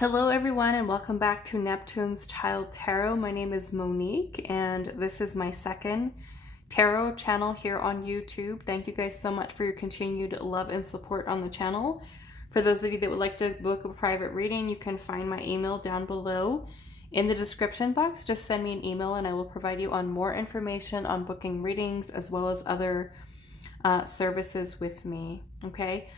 Hello everyone and welcome back to Neptune's Child Tarot. My name is Monique and this is my second tarot channel here on YouTube. Thank you guys so much for your continued love and support on the channel. For those of you that would like to book a private reading, you can find my email down below in the description box. Just send me an email and I will provide you on more information on booking readings as well as other services with me. Okay.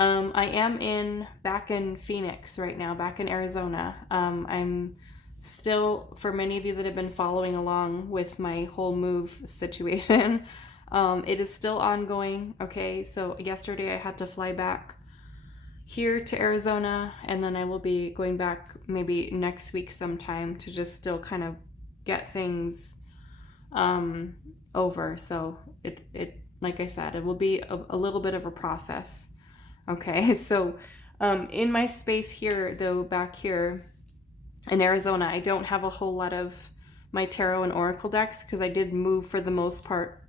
I am back in Phoenix right now, back in Arizona. I'm still, for many of you that have been following along with my whole move situation, it is still ongoing. Okay, so yesterday I had to fly back here to Arizona, and then I will be going back maybe next week sometime to just still kind of get things over. So it like I said, it will be a little bit of a process. Okay, so in my space here, though, back here in Arizona, I don't have a whole lot of my tarot and oracle decks because I did move for the most part,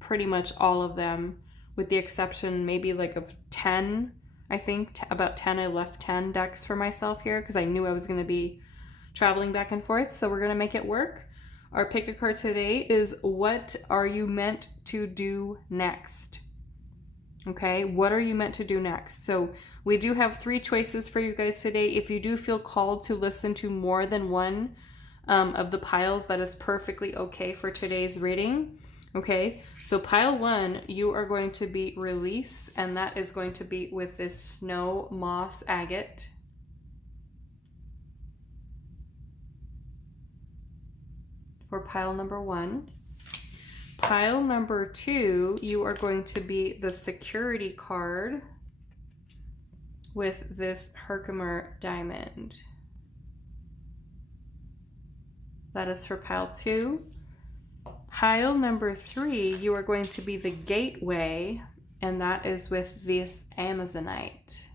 pretty much all of them, with the exception maybe like of 10, I think, about 10. I left 10 decks for myself here because I knew I was going to be traveling back and forth, so we're going to make it work. Our pick a card today is, what are you meant to do next? Okay, what are you meant to do next? So we do have 3 choices for you guys today. If you do feel called to listen to more than one of the piles, that is perfectly okay for today's reading. Okay, so pile 1, you are going to be release, and that is going to be with this snow moss agate. For pile number 1. Pile number 2, you are going to be the security card with this Herkimer diamond. That is for pile 2. Pile number 3, you are going to be the gateway, and that is with this Amazonite.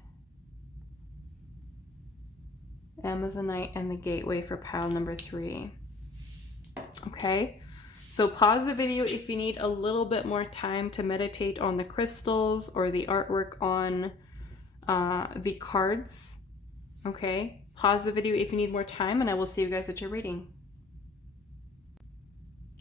Amazonite and the gateway for pile number 3. Okay. So pause the video if you need a little bit more time to meditate on the crystals or the artwork on the cards. Okay, pause the video if you need more time, and I will see you guys at your reading.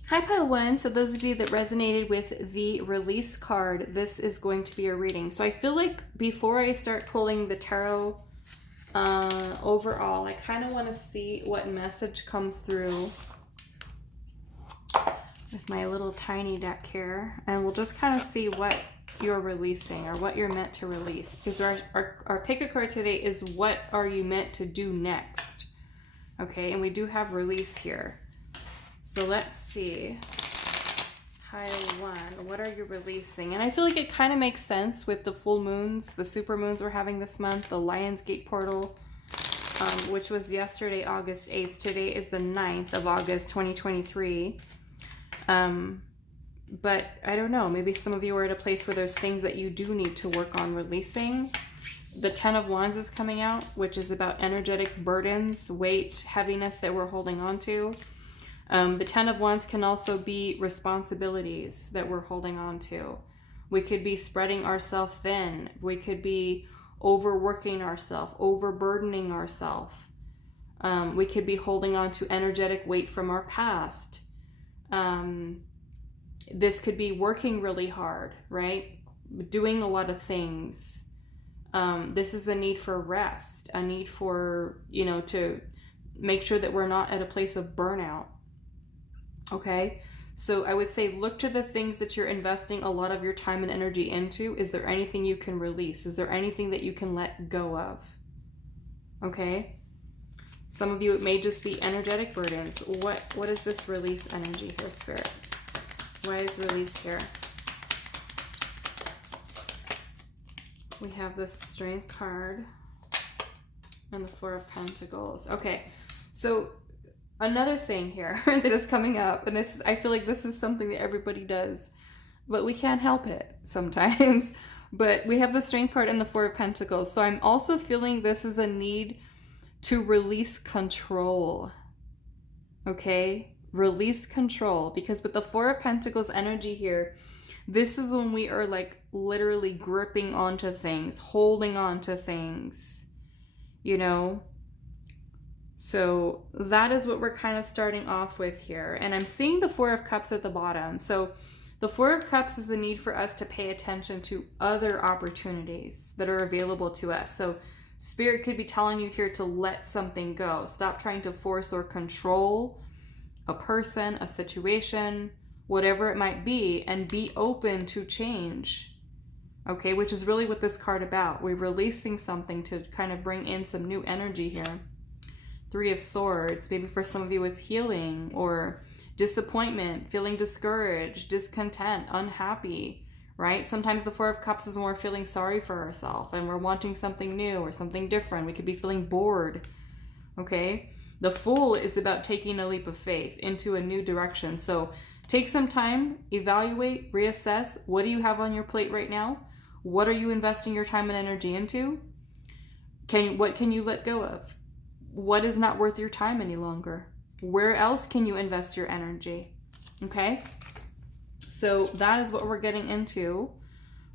Hi pile 1, so those of you that resonated with the release card, this is going to be your reading. So I feel like before I start pulling the tarot overall, I kind of want to see what message comes through with my little tiny deck here, and we'll just kind of see what you're releasing or what you're meant to release, because our pick a card today is, what are you meant to do next? Okay, and we do have release here. So let's see. Pile 1, what are you releasing? And I feel like it kind of makes sense with the full moons, the super moons we're having this month, the Lion's Gate portal, which was yesterday, August 8th. Today is the 9th of August, 2023. But I don't know, maybe some of you are at a place where there's things that you do need to work on releasing. The 10 of Wands is coming out, which is about energetic burdens, weight, heaviness that we're holding on to. The 10 of Wands can also be responsibilities that we're holding on to. We could be spreading ourselves thin. We could be overworking ourselves, overburdening ourselves. We could be holding on to energetic weight from our past. This could be working really hard, right? Doing a lot of things. This is the need for rest, a need for, to make sure that we're not at a place of burnout. Okay. So I would say, look to the things that you're investing a lot of your time and energy into. Is there anything you can release? Is there anything that you can let go of? Okay. Some of you, it may just be energetic burdens. What is this release energy here, Spirit? Why is release here? We have the Strength card and the 4 of Pentacles. Okay, so another thing here that is coming up, and I feel like this is something that everybody does, but we can't help it sometimes. But we have the Strength card and the 4 of Pentacles. So I'm also feeling this is a need to release control. Okay, release control, because with the 4 of Pentacles energy here, this is when we are like literally gripping onto things, holding on to things, So that is what we're kind of starting off with here. And I'm seeing the Four of Cups at the bottom. So the Four of Cups is the need for us to pay attention to other opportunities that are available to us. So Spirit could be telling you here to let something go. Stop trying to force or control a person, a situation, whatever it might be, and be open to change. Okay, which is really what this card about. We're releasing something to kind of bring in some new energy here. Three of Swords. Maybe for some of you it's healing or disappointment, feeling discouraged, discontent, unhappy, right? Sometimes the Four of Cups is when we're feeling sorry for ourselves and we're wanting something new or something different. We could be feeling bored, okay? The Fool is about taking a leap of faith into a new direction. So take some time, evaluate, reassess. What do you have on your plate right now? What are you investing your time and energy into? What can you let go of? What is not worth your time any longer? Where else can you invest your energy? Okay? So that is what we're getting into.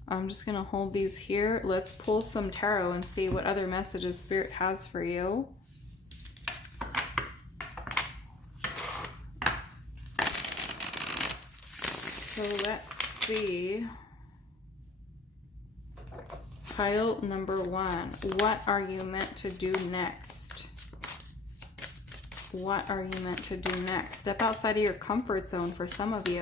I'm just going to hold these here. Let's pull some tarot and see what other messages Spirit has for you. So let's see. Pile number 1. What are you meant to do next? What are you meant to do next? Step outside of your comfort zone for some of you.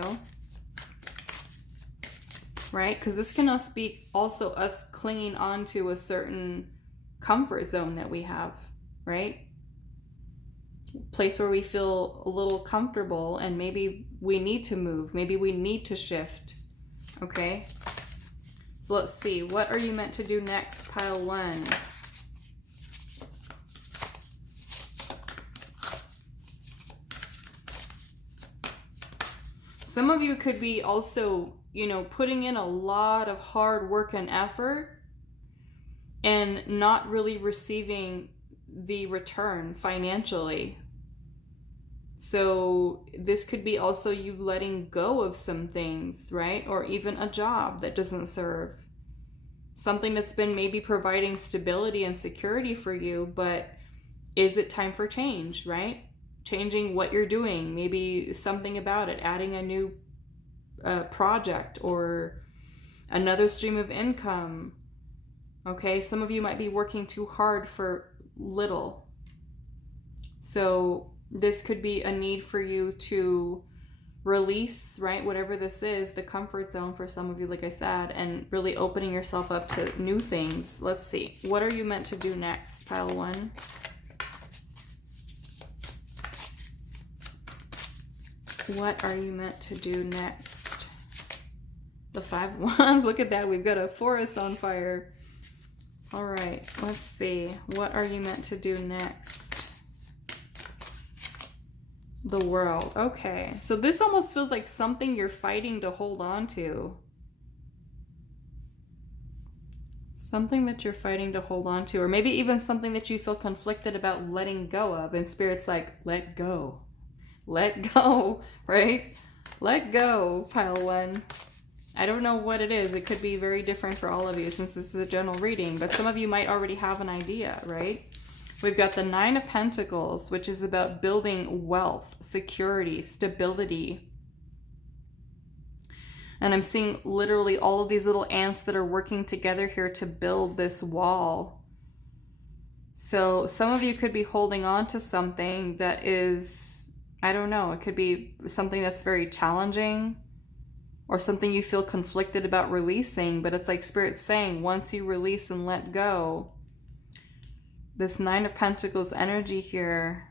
Right? Because this can be also us clinging on to a certain comfort zone that we have. Right? Place where we feel a little comfortable and maybe we need to move. Maybe we need to shift. Okay? So let's see. What are you meant to do next? Pile 1. Some of you could be also, putting in a lot of hard work and effort and not really receiving the return financially. So this could be also you letting go of some things, right? Or even a job that doesn't serve. Something that's been maybe providing stability and security for you, but is it time for change, right? Changing what you're doing, maybe something about it, adding a new project or another stream of income. Okay, some of you might be working too hard for little. So this could be a need for you to release, right, whatever this is, the comfort zone for some of you, like I said, and really opening yourself up to new things. Let's see. What are you meant to do next? Pile 1. What are you meant to do next? The 5 of Wands. Look at that. We've got a forest on fire. All right. Let's see. What are you meant to do next? The World. Okay. So this almost feels like something you're fighting to hold on to. Something that you're fighting to hold on to. Or maybe even something that you feel conflicted about letting go of. And Spirit's like, let go. Let go, right? Let go, pile 1. I don't know what it is. It could be very different for all of you since this is a general reading, but some of you might already have an idea, right? We've got the 9 of Pentacles, which is about building wealth, security, stability. And I'm seeing literally all of these little ants that are working together here to build this wall. So some of you could be holding on to something that is, I don't know, it could be something that's very challenging or something you feel conflicted about releasing, but it's like Spirit's saying, once you release and let go, this 9 of Pentacles energy here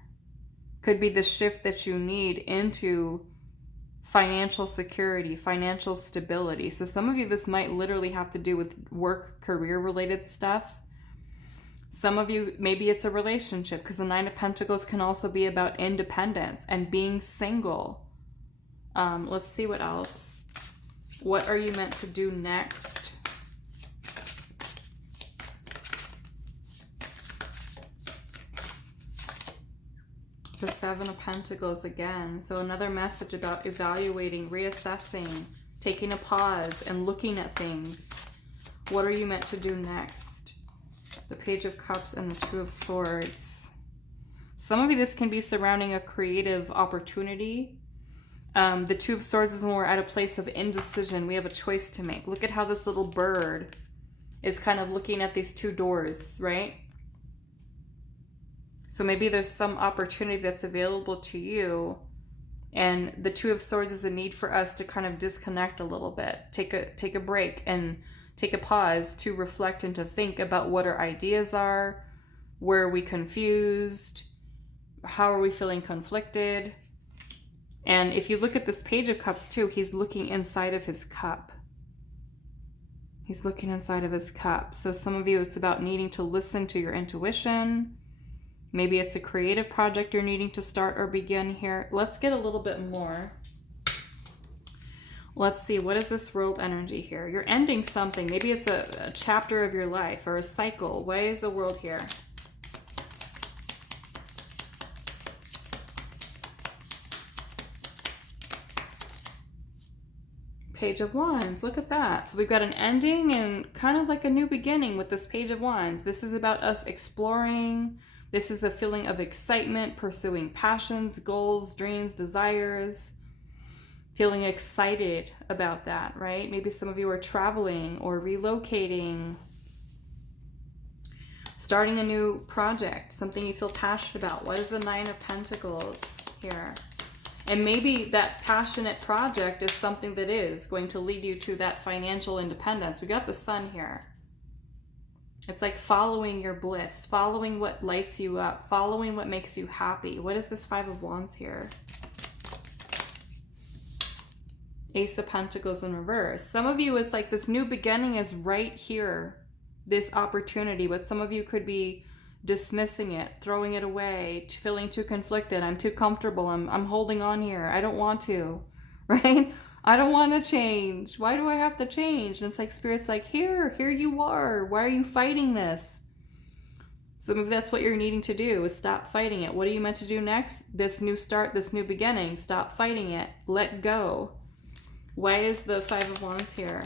could be the shift that you need into financial security, financial stability. So some of you, this might literally have to do with work, career related stuff. Some of you, maybe it's a relationship, because the 9 of Pentacles can also be about independence and being single. Let's see what else. What are you meant to do next? The 7 of Pentacles again. So another message about evaluating, reassessing, taking a pause and looking at things. What are you meant to do next? The Page of Cups and the 2 of Swords. Some of you, this can be surrounding a creative opportunity. The Two of Swords is when we're at a place of indecision. We have a choice to make. Look at how this little bird is kind of looking at these two doors, right? So maybe there's some opportunity that's available to you, and the Two of Swords is a need for us to kind of disconnect a little bit, take a break and take a pause to reflect and to think about what our ideas are, where are we confused, how are we feeling conflicted. And if you look at this Page of Cups too, he's looking inside of his cup. He's looking inside of his cup. So some of you, it's about needing to listen to your intuition. Maybe it's a creative project you're needing to start or begin here. Let's get a little bit more. Let's see, what is this world energy here? You're ending something. Maybe it's a chapter of your life or a cycle. Why is the world here? Page of Wands, look at that. So we've got an ending and kind of like a new beginning with this Page of Wands. This is about us exploring. This is a feeling of excitement, pursuing passions, goals, dreams, desires, feeling excited about that, right? Maybe some of you are traveling or relocating, starting a new project, something you feel passionate about. What is the Nine of Pentacles here? And maybe that passionate project is something that is going to lead you to that financial independence. We got the Sun here. It's like following your bliss, following what lights you up, following what makes you happy. What is this Five of Wands here? Ace of Pentacles in reverse. Some of you, it's like this new beginning is right here, this opportunity, but some of you could be dismissing it, throwing it away, feeling too conflicted. I'm too comfortable. I'm holding on here. I don't want to, right? I don't want to change. Why do I have to change? And it's like Spirit's like, here you are. Why are you fighting this? So maybe that's what you're needing to do, is stop fighting it. What are you meant to do next? This new start, this new beginning. Stop fighting it. Let go. Why is the Five of Wands here?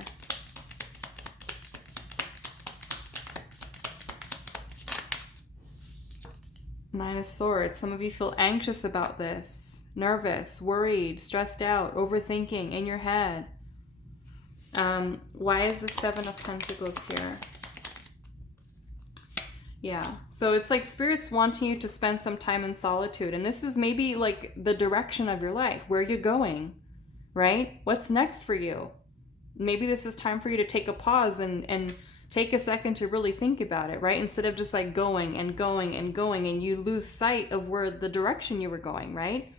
Nine of Swords. Some of you feel anxious about this, nervous, worried, stressed out, overthinking in your head. Why is the Seven of Pentacles here? Yeah, so it's like Spirit's wanting you to spend some time in solitude, and this is maybe like the direction of your life, where you're going, right? What's next for you? Maybe this is time for you to take a pause and take a second to really think about it, right? Instead of just like going and going and going, and you lose sight of where the direction you were going, right?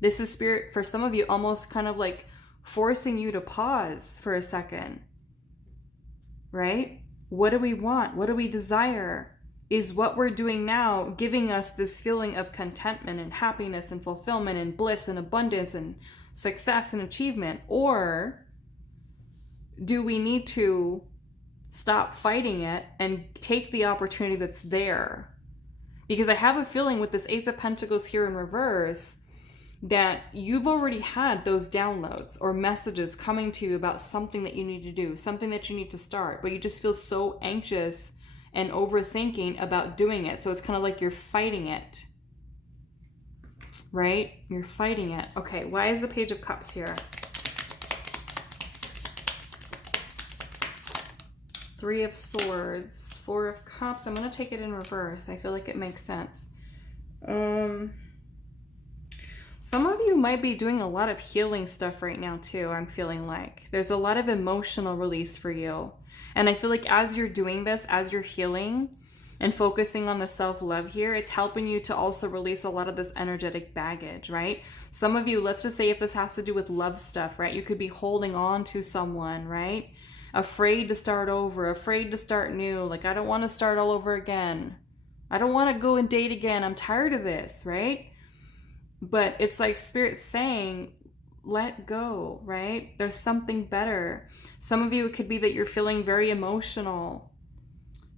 This is Spirit, for some of you, almost kind of like forcing you to pause for a second, right? What do we want? What do we desire? Is what we're doing now giving us this feeling of contentment and happiness and fulfillment and bliss and abundance and success and achievement? Or do we need to stop fighting it and take the opportunity that's there? Because I have a feeling with this Ace of Pentacles here in reverse that you've already had those downloads or messages coming to you about something that you need to do, something that you need to start, but you just feel so anxious and overthinking about doing it. So it's kind of like you're fighting it, right? You're fighting it. Okay, why is the Page of Cups here? Three of Swords, Four of Cups. I'm going to take it in reverse. I feel like it makes sense. Some of you might be doing a lot of healing stuff right now too, I'm feeling like. There's a lot of emotional release for you. And I feel like as you're doing this, as you're healing and focusing on the self-love here, it's helping you to also release a lot of this energetic baggage, right? Some of you, let's just say if this has to do with love stuff, right? You could be holding on to someone, right? Afraid to start over, afraid to start new. Like, I don't want to start all over again. I don't want to go and date again. I'm tired of this, right? But it's like Spirit saying, let go, right? There's something better. Some of you, it could be that you're feeling very emotional.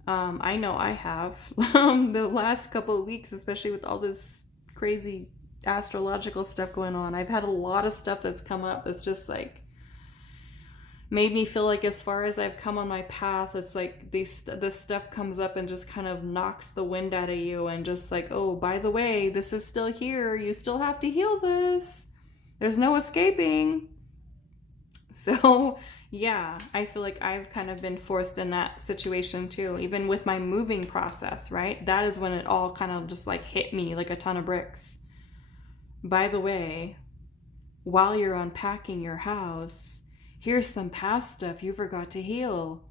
I know I have. The last couple of weeks, especially with all this crazy astrological stuff going on, I've had a lot of stuff that's come up that's just like, made me feel like as far as I've come on my path, it's like this stuff comes up and just kind of knocks the wind out of you, and just like, oh, by the way, this is still here. You still have to heal this. There's no escaping. So yeah, I feel like I've kind of been forced in that situation too, even with my moving process, right? That is when it all kind of just like hit me like a ton of bricks. By the way, while you're unpacking your house, here's some past stuff you forgot to heal.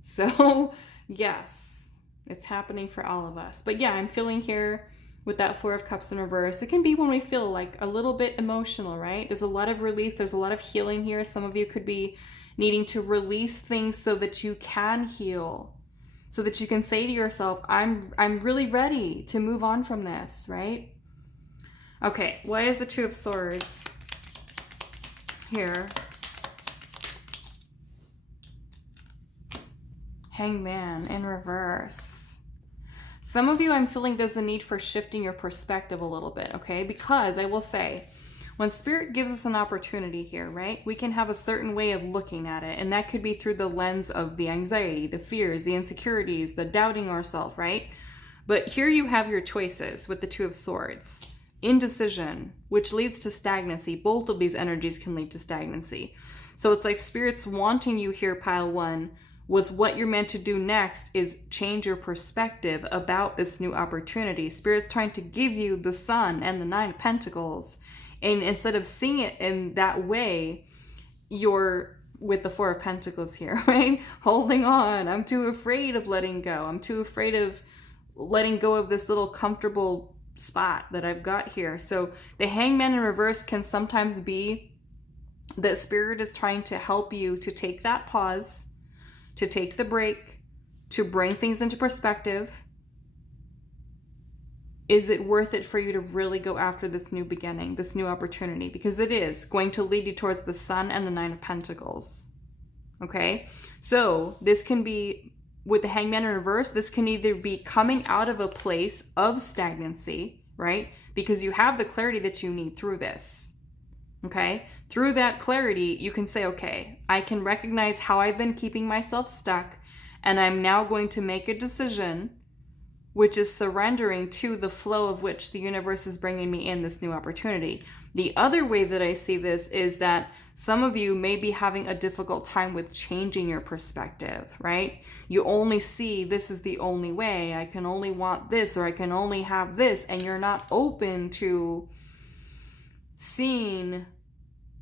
So yes, it's happening for all of us. But yeah, I'm feeling here with that Four of Cups in reverse. It can be when we feel like a little bit emotional, right? There's a lot of relief. There's a lot of healing here. Some of you could be needing to release things so that you can heal, so that you can say to yourself, I'm really ready to move on from this, right? Okay, why is the Two of Swords here? Hangman in reverse. Some of you, I'm feeling there's a need for shifting your perspective a little bit, okay? Because I will say, when Spirit gives us an opportunity here, right, we can have a certain way of looking at it. And that could be through the lens of the anxiety, the fears, the insecurities, the doubting ourselves, right? But here you have your choices with the Two of Swords. Indecision, which leads to stagnancy. Both of these energies can lead to stagnancy. So it's like Spirit's wanting you here, pile one, with what you're meant to do next is change your perspective about this new opportunity. Spirit's trying to give you the Sun and the Nine of Pentacles. And instead of seeing it in that way, you're with the Four of Pentacles here, right? Holding on. I'm too afraid of letting go. I'm too afraid of letting go of this little comfortable spot that I've got here. So the Hangman in reverse can sometimes be that Spirit is trying to help you to take that pause, to take the break, to bring things into perspective. Is it worth it for you to really go after this new beginning, this new opportunity? Because it is going to lead you towards the Sun and the Nine of Pentacles. Okay? So this can be, with the Hangman in reverse, this can either be coming out of a place of stagnancy, right? Because you have the clarity that you need through this. Okay? Through that clarity, you can say, okay, I can recognize how I've been keeping myself stuck, and I'm now going to make a decision, which is surrendering to the flow of which the universe is bringing me in this new opportunity. The other way that I see this is that some of you may be having a difficult time with changing your perspective, right? You only see this is the only way. I can only want this, or I can only have this, and you're not open to seeing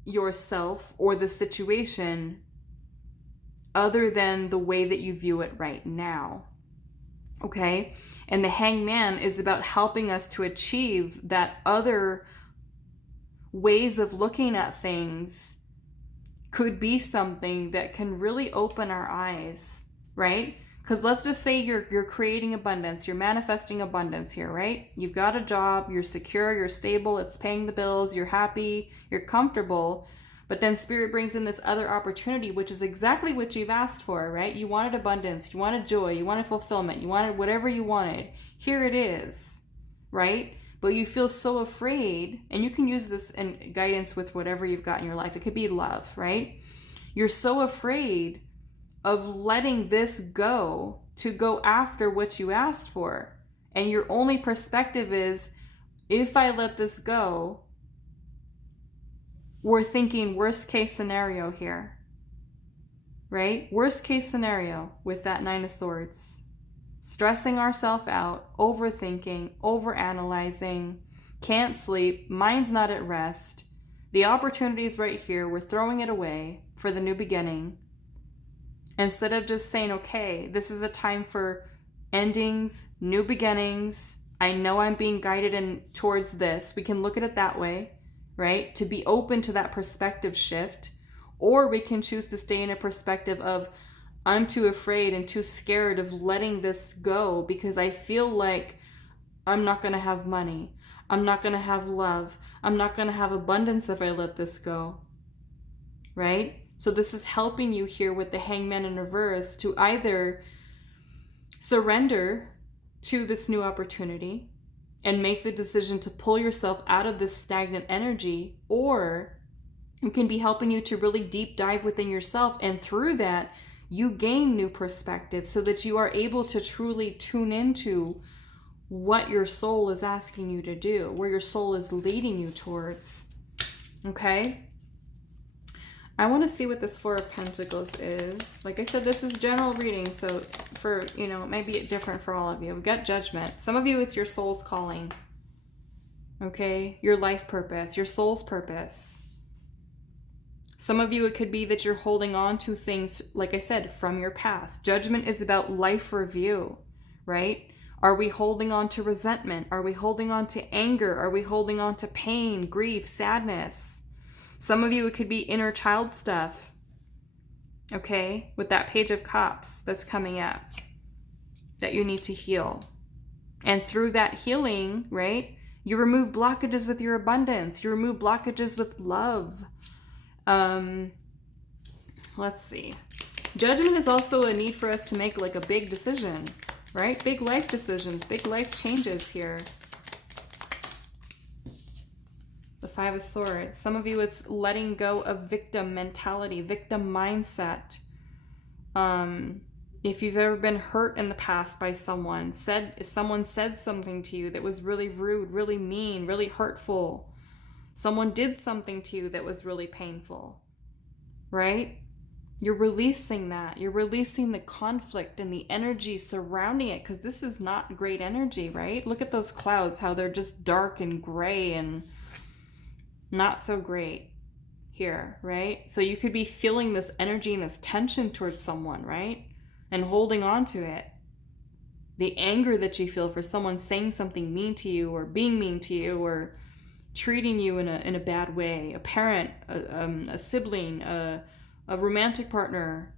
yourself or the situation other than the way that you view it right now. Okay? And the Hangman is about helping us to achieve that other ways of looking at things could be something that can really open our eyes, right? Because let's just say you're creating abundance, you're manifesting abundance here, right? You've got a job, you're secure, you're stable, it's paying the bills, you're happy, you're comfortable. But then Spirit brings in this other opportunity, which is exactly what you've asked for, right? You wanted abundance, you wanted joy, you wanted fulfillment, you wanted whatever you wanted. Here it is, right? But you feel so afraid, and you can use this in guidance with whatever you've got in your life. It could be love, right? You're so afraid of letting this go to go after what you asked for. And your only perspective is, if I let this go, we're thinking worst case scenario here, right? Worst case scenario with that Nine of Swords. Stressing ourselves out, overthinking, overanalyzing, can't sleep, mind's not at rest. The opportunity is right here. We're throwing it away for the new beginning. Instead of just saying, okay, this is a time for endings, new beginnings. I know I'm being guided in towards this. We can look at it that way. Right? To be open to that perspective shift. Or we can choose to stay in a perspective of, I'm too afraid and too scared of letting this go because I feel like I'm not going to have money. I'm not going to have love. I'm not going to have abundance if I let this go. Right? So this is helping you here with the Hangman in reverse to either surrender to this new opportunity and make the decision to pull yourself out of this stagnant energy, or It can be helping you to really deep dive within yourself, and through that, you gain new perspective so that you are able to truly tune into what your soul is asking you to do, where your soul is leading you towards. Okay? I want to see what this Four of Pentacles is. Like I said, this is general reading, so for, you know, it might be different for all of you. We've got Judgment. Some of you, it's your soul's calling. Okay? Your life purpose, your soul's purpose. Some of you, it could be that you're holding on to things, like I said, from your past. Judgment is about life review, right? Are we holding on to resentment? Are we holding on to anger? Are we holding on to pain, grief, sadness? Some of you, it could be inner child stuff, okay, with that Page of Cups that's coming up that you need to heal. And through that healing, right, you remove blockages with your abundance. You remove blockages with love. Let's see. Judgment is also a need for us to make like a big decision, right? Big life decisions, big life changes here. The Five of Swords. Some of you, it's letting go of victim mentality, victim mindset. If you've ever been hurt in the past by someone said something to you that was really rude, really mean, really hurtful. Someone did something to you that was really painful, right? You're releasing that. You're releasing the conflict and the energy surrounding it, because this is not great energy, right? Look at those clouds, how they're just dark and gray and not so great here, right? So you could be feeling this energy and this tension towards someone, right? And holding on to it. The anger that you feel for someone saying something mean to you, or being mean to you, or treating you in a bad way. A parent, a sibling, a romantic partner.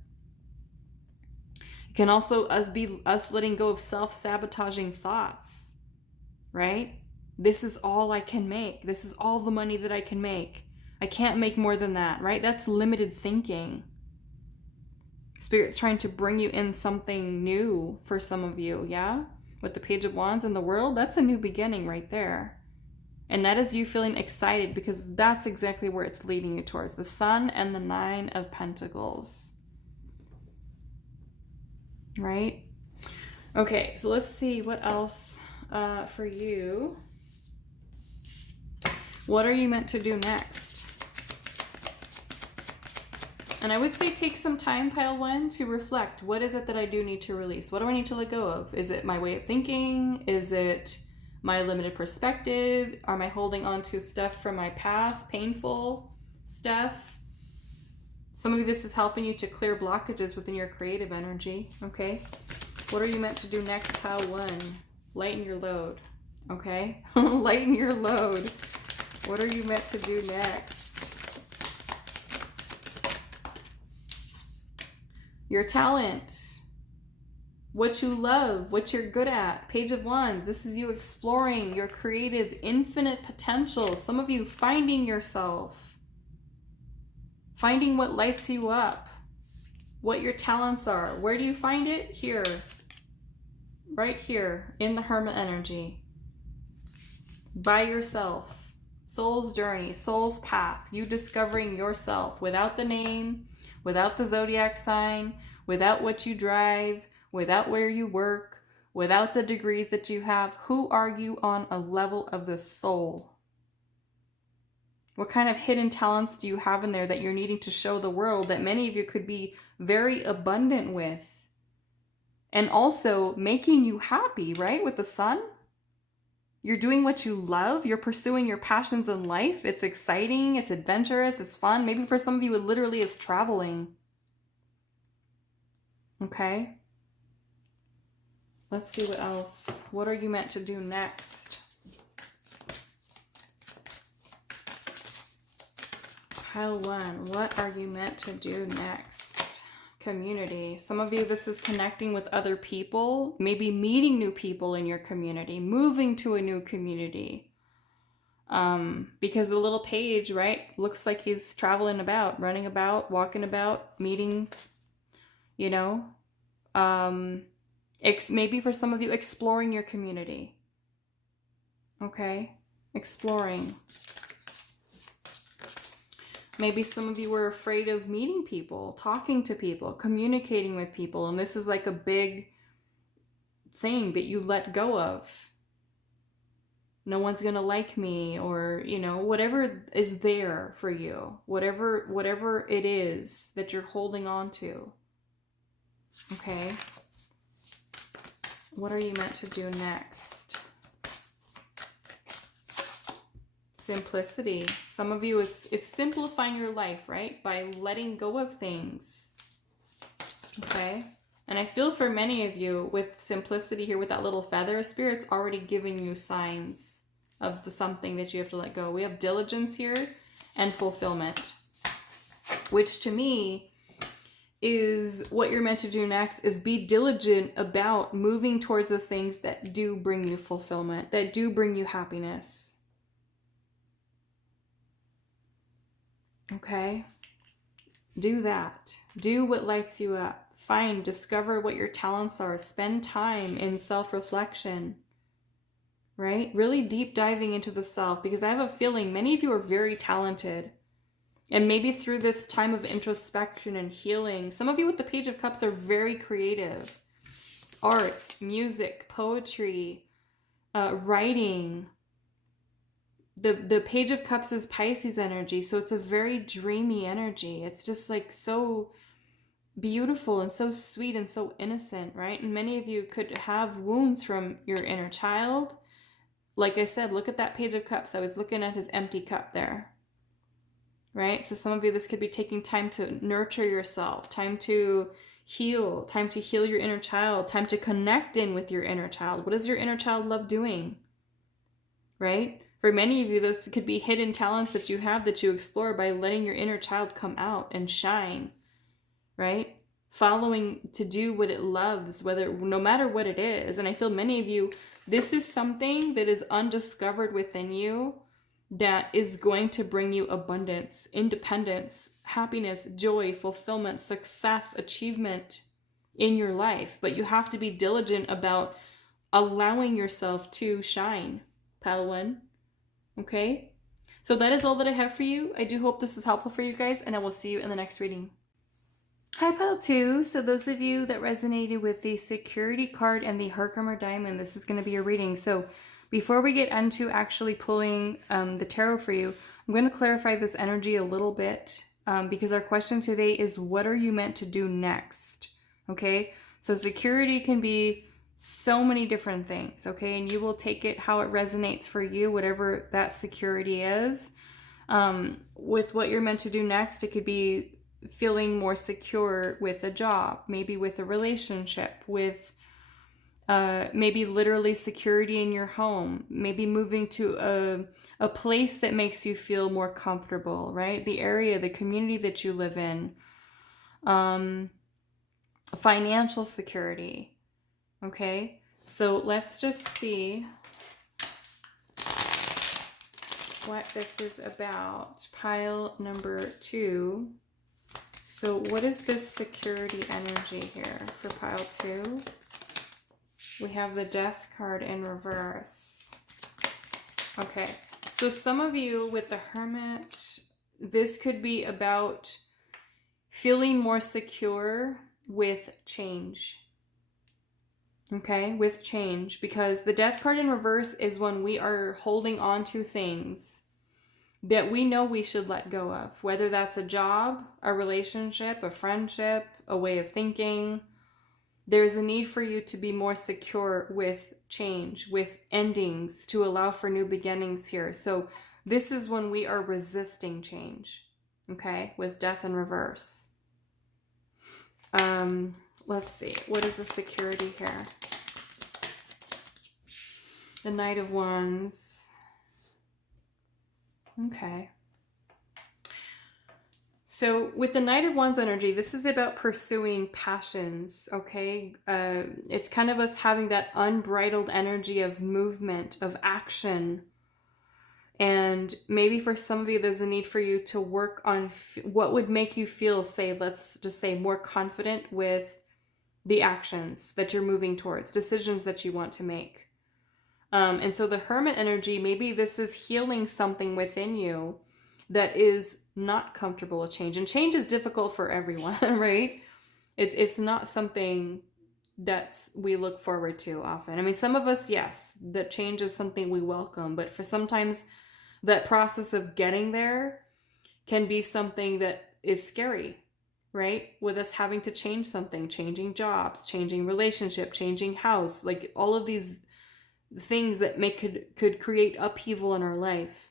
It can also be us letting go of self-sabotaging thoughts, right? This is all I can make. This is all the money that I can make. I can't make more than that, right? That's limited thinking. Spirit's trying to bring you in something new for some of you, yeah? With the Page of Wands in the world, that's a new beginning right there. And that is you feeling excited, because that's exactly where it's leading you towards. The Sun and the Nine of Pentacles. Right? Okay, so let's see what else for you. What are you meant to do next? And I would say take some time, pile one, to reflect. What is it that I do need to release? What do I need to let go of? Is it my way of thinking? Is it my limited perspective? Am I holding on to stuff from my past, painful stuff? Some of you, this is helping you to clear blockages within your creative energy, okay? What are you meant to do next, pile one? Lighten your load, okay? Lighten your load. What are you meant to do next? Your talent. What you love, what you're good at. Page of Wands. This is you exploring your creative, infinite potential. Some of you finding yourself. Finding what lights you up. What your talents are. Where do you find it? Here. Right here in the Hermit energy. By yourself. Soul's journey, soul's path, you discovering yourself without the name, without the zodiac sign, without what you drive, without where you work, without the degrees that you have. Who are you on a level of the soul? What kind of hidden talents do you have in there that you're needing to show the world, that many of you could be very abundant with? And also making you happy, right? With the Sun. You're doing what you love. You're pursuing your passions in life. It's exciting. It's adventurous. It's fun. Maybe for some of you, it literally is traveling. Okay. Let's see what else. What are you meant to do next? Pile one. What are you meant to do next? Community. Some of you, this is connecting with other people, maybe meeting new people in your community, moving to a new community. Because the little page, right, looks like he's traveling about, running about, walking about, meeting, you know. Maybe for some of you, exploring your community. Okay, exploring. Maybe some of you were afraid of meeting people, talking to people, communicating with people, and this is like a big thing that you let go of. No one's gonna like me, or whatever is there for you, whatever it is that you're holding on to. Okay, what are you meant to do next? Simplicity. Some of you, it's simplifying your life, right? By letting go of things. Okay. And I feel for many of you with simplicity here, with that little feather, Spirit's already giving you signs of the something that you have to let go. We have diligence here and fulfillment, which to me is what you're meant to do next, is be diligent about moving towards the things that do bring you fulfillment, that do bring you happiness. Okay? Do that. Do what lights you up. Find, discover what your talents are. Spend time in self-reflection, right? Really deep diving into the self, because I have a feeling many of you are very talented. And maybe through this time of introspection and healing, some of you with the Page of Cups are very creative. Arts, music, poetry, writing. The Page of Cups is Pisces energy, so it's a very dreamy energy. It's just like so beautiful and so sweet and so innocent, right? And many of you could have wounds from your inner child. Like I said, look at that Page of Cups. I was looking at his empty cup there, right? So some of you, this could be taking time to nurture yourself, time to heal your inner child, time to connect in with your inner child. What does your inner child love doing, right? For many of you, those could be hidden talents that you have that you explore by letting your inner child come out and shine, right? Following to do what it loves, no matter what it is. And I feel many of you, this is something that is undiscovered within you that is going to bring you abundance, independence, happiness, joy, fulfillment, success, achievement in your life. But you have to be diligent about allowing yourself to shine, Pile 1. Okay? So that is all that I have for you. I do hope this is helpful for you guys, and I will see you in the next reading. Hi, Pile 2. So those of you that resonated with the Security card and the Herkimer Diamond, this is going to be a reading. So before we get into actually pulling the tarot for you, I'm going to clarify this energy a little bit because our question today is, what are you meant to do next? Okay, so security can be so many different things, okay? And you will take it how it resonates for you, whatever that security is. With what you're meant to do next, it could be feeling more secure with a job, maybe with a relationship, with maybe literally security in your home, maybe moving to a place that makes you feel more comfortable, right? The area, the community that you live in, financial security. Okay, so let's just see what this is about. Pile number 2. So what is this security energy here for pile 2? We have the Death card in reverse. Okay, so some of you with the Hermit, this could be about feeling more secure with change. Okay, with change, because the Death card in reverse is when we are holding on to things that we know we should let go of, whether that's a job, a relationship, a friendship, a way of thinking. There's a need for you to be more secure with change, with endings, to allow for new beginnings here. So this is when we are resisting change, okay, with Death in reverse. Let's see, what is the security here? The Knight of Wands. Okay. So with the Knight of Wands energy, this is about pursuing passions, okay? It's kind of us having that unbridled energy of movement, of action. And maybe for some of you, there's a need for you to work on what would make you feel, say, let's just say, more confident with the actions that you're moving towards, decisions that you want to make. And so the Hermit energy, maybe this is healing something within you that is not comfortable with change. And change is difficult for everyone, right? It's not something we look forward to often. I mean, some of us, yes, that change is something we welcome, but for sometimes that process of getting there can be something that is scary, right? With us having to change something, changing jobs, changing relationship, changing house, like all of these things that could create upheaval in our life.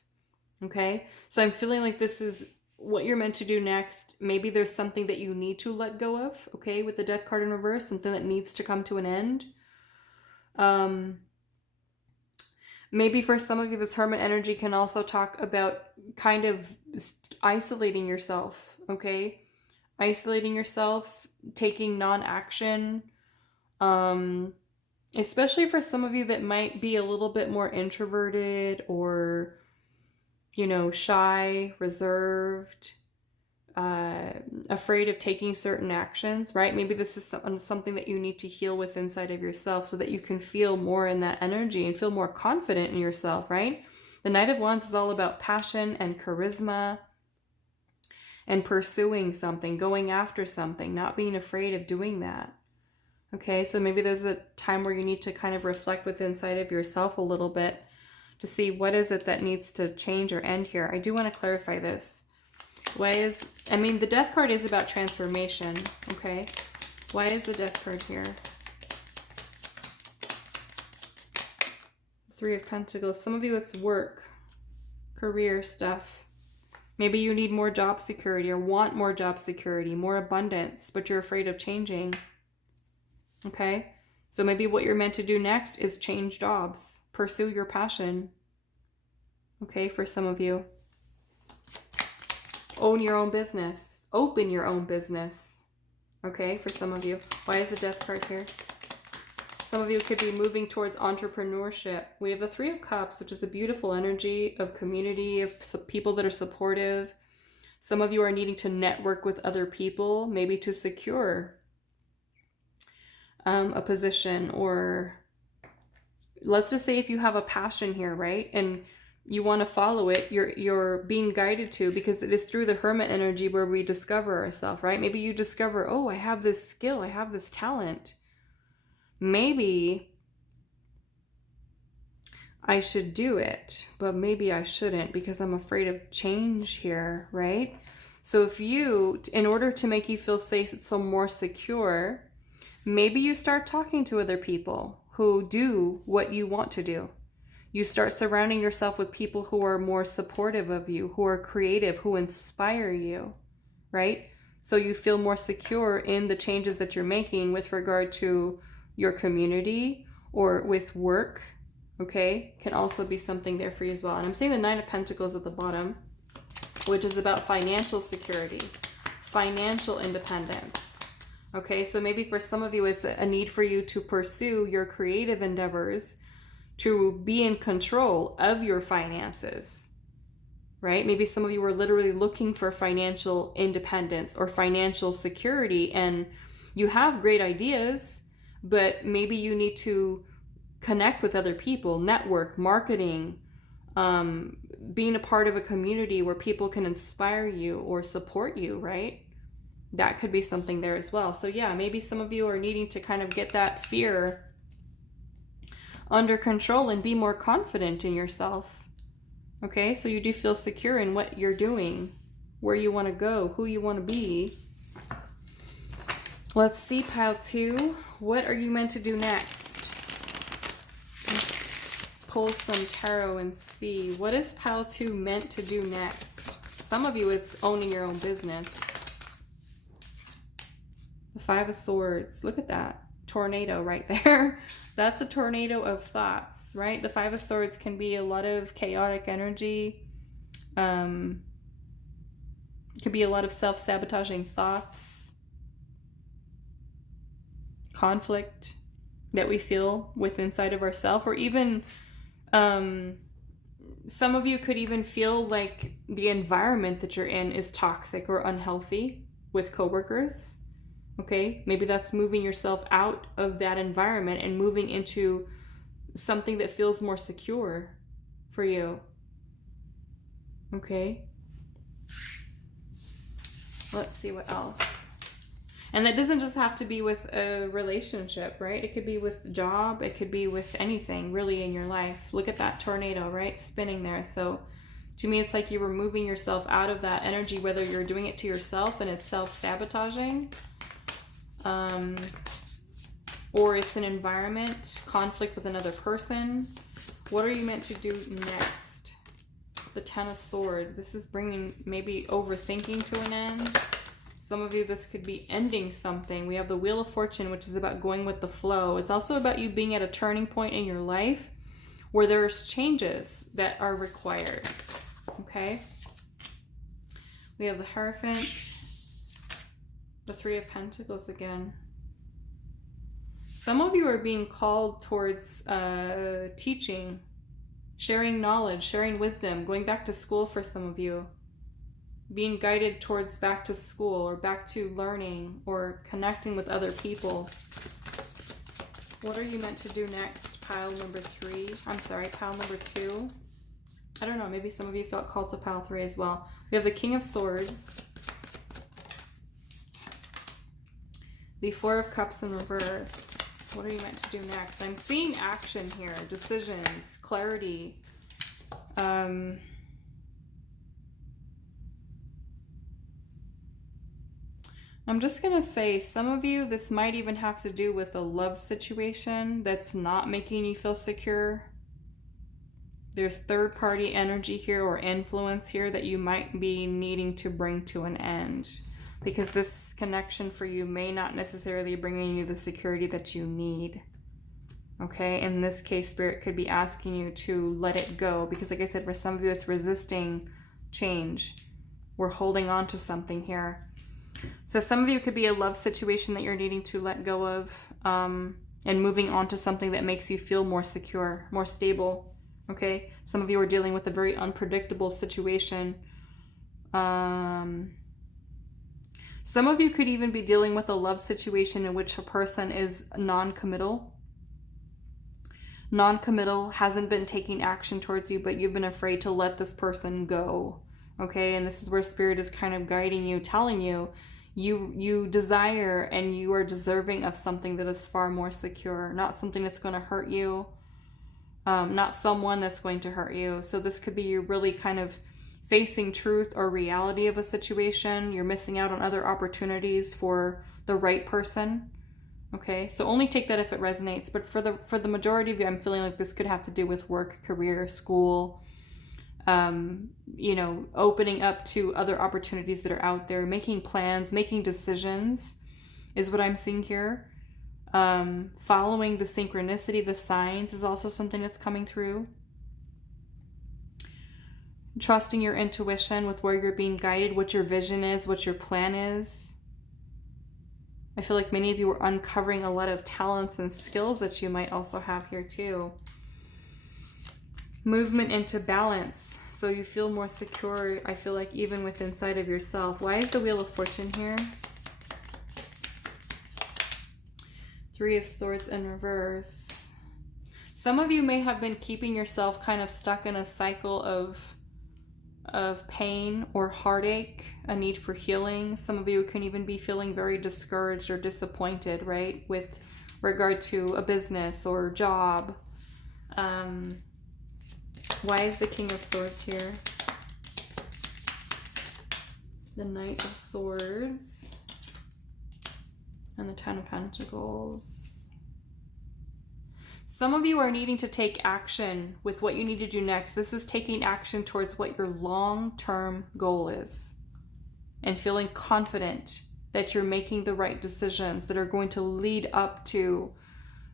Okay, so I'm feeling like this is what you're meant to do next. Maybe there's something that you need to let go of, okay, with the Death card in reverse, something that needs to come to an end. Maybe for some of you, this Hermit energy can also talk about kind of isolating yourself, okay? Isolating yourself, taking non-action, especially for some of you that might be a little bit more introverted or, you know, shy, reserved, afraid of taking certain actions, right? Maybe this is something that you need to heal with inside of yourself so that you can feel more in that energy and feel more confident in yourself, right? The Knight of Wands is all about passion and charisma and pursuing something, going after something, not being afraid of doing that. Okay, so maybe there's a time where you need to kind of reflect with inside of yourself a little bit to see what is it that needs to change or end here. I do want to clarify this. The Death card is about transformation, okay? Why is the Death card here? Three of Pentacles. Some of you, it's work, career stuff. Maybe you need more job security or want more job security, more abundance, but you're afraid of changing, okay? So maybe what you're meant to do next is change jobs, pursue your passion, okay, for some of you. Own your own business, open your own business, okay, for some of you. Why is the Death card here? Some of you could be moving towards entrepreneurship. We have the Three of Cups, which is the beautiful energy of community, of people that are supportive. Some of you are needing to network with other people, maybe to secure a position, or let's just say if you have a passion here, right? And you want to follow it, you're being guided to, because it is through the Hermit energy where we discover ourselves, right? Maybe you discover, oh, I have this skill, I have this talent. Maybe I should do it, but maybe I shouldn't because I'm afraid of change here, right? So if you, in order to make you feel safe, it's so more secure, maybe you start talking to other people who do what you want to do. You start surrounding yourself with people who are more supportive of you, who are creative, who inspire you, right? So you feel more secure in the changes that you're making with regard to your community or with work, okay? Can also be something there for you as well. And I'm seeing the Nine of Pentacles at the bottom, which is about financial security, financial independence. Okay, so maybe for some of you, it's a need for you to pursue your creative endeavors, to be in control of your finances, right? Maybe some of you are literally looking for financial independence or financial security, and you have great ideas, but maybe you need to connect with other people, network, marketing, being a part of a community where people can inspire you or support you, right? That could be something there as well. So yeah, maybe some of you are needing to kind of get that fear under control and be more confident in yourself. Okay, so you do feel secure in what you're doing, where you want to go, who you want to be. Let's see, pile 2. What are you meant to do next? Let's pull some tarot and see. What is pile 2 meant to do next? Some of you, it's owning your own business. The Five of Swords. Look at that. Tornado right there. That's a tornado of thoughts, right? The Five of Swords can be a lot of chaotic energy. It could be a lot of self-sabotaging thoughts, conflict that we feel with inside of ourselves, or even some of you could even feel like the environment that you're in is toxic or unhealthy with coworkers. Okay, maybe that's moving yourself out of that environment and moving into something that feels more secure for you. Okay, Let's see what else. And that doesn't just have to be with a relationship, right? It could be with job. It could be with anything really in your life. Look at that tornado, right? Spinning there. So to me, it's like you're removing yourself out of that energy, whether you're doing it to yourself and it's self-sabotaging, or it's an environment, conflict with another person. What are you meant to do next? The Ten of Swords. This is bringing maybe overthinking to an end. Some of you, this could be ending something. We have the Wheel of Fortune, which is about going with the flow. It's also about you being at a turning point in your life where there's changes that are required. Okay? We have the Hierophant, the Three of Pentacles again. Some of you are being called towards teaching, sharing knowledge, sharing wisdom, going back to school for some of you. Being guided towards back to school or back to learning or connecting with other people. What are you meant to do next? Pile number 3. I'm sorry, pile number 2. I don't know, maybe some of you felt called to pile 3 as well. We have the King of Swords. The Four of Cups in reverse. What are you meant to do next? I'm seeing action here, decisions, clarity. I'm just going to say, some of you, this might even have to do with a love situation that's not making you feel secure. There's third-party energy here or influence here that you might be needing to bring to an end. Because this connection for you may not necessarily bring you the security that you need. Okay? In this case, Spirit could be asking you to let it go. Because like I said, for some of you, it's resisting change. We're holding on to something here. So some of you could be a love situation that you're needing to let go of, and moving on to something that makes you feel more secure, more stable. Okay? Some of you are dealing with a very unpredictable situation. Some of you could even be dealing with a love situation in which a person is non-committal. Non-committal, hasn't been taking action towards you, but you've been afraid to let this person go. Okay, and this is where Spirit is kind of guiding you, telling you, you desire and you are deserving of something that is far more secure, not something that's going to hurt you, not someone that's going to hurt you. So this could be you really kind of facing truth or reality of a situation. You're missing out on other opportunities for the right person. Okay, so only take that if it resonates. But for the majority of you, I'm feeling like this could have to do with work, career, school. Opening up to other opportunities that are out there, making plans, making decisions is what I'm seeing here. Following the synchronicity, the signs is also something that's coming through. Trusting your intuition with where you're being guided, what your vision is, what your plan is. I feel like many of you are uncovering a lot of talents and skills that you might also have here too. Movement into balance. So you feel more secure, I feel like, even with inside of yourself. Why is the Wheel of Fortune here? Three of Swords in reverse. Some of you may have been keeping yourself kind of stuck in a cycle of pain or heartache, a need for healing. Some of you can even be feeling very discouraged or disappointed, right? With regard to a business or job. Why is the King of Swords here? The Knight of Swords. And the Ten of Pentacles. Some of you are needing to take action with what you need to do next. This is taking action towards what your long-term goal is. And feeling confident that you're making the right decisions that are going to lead up to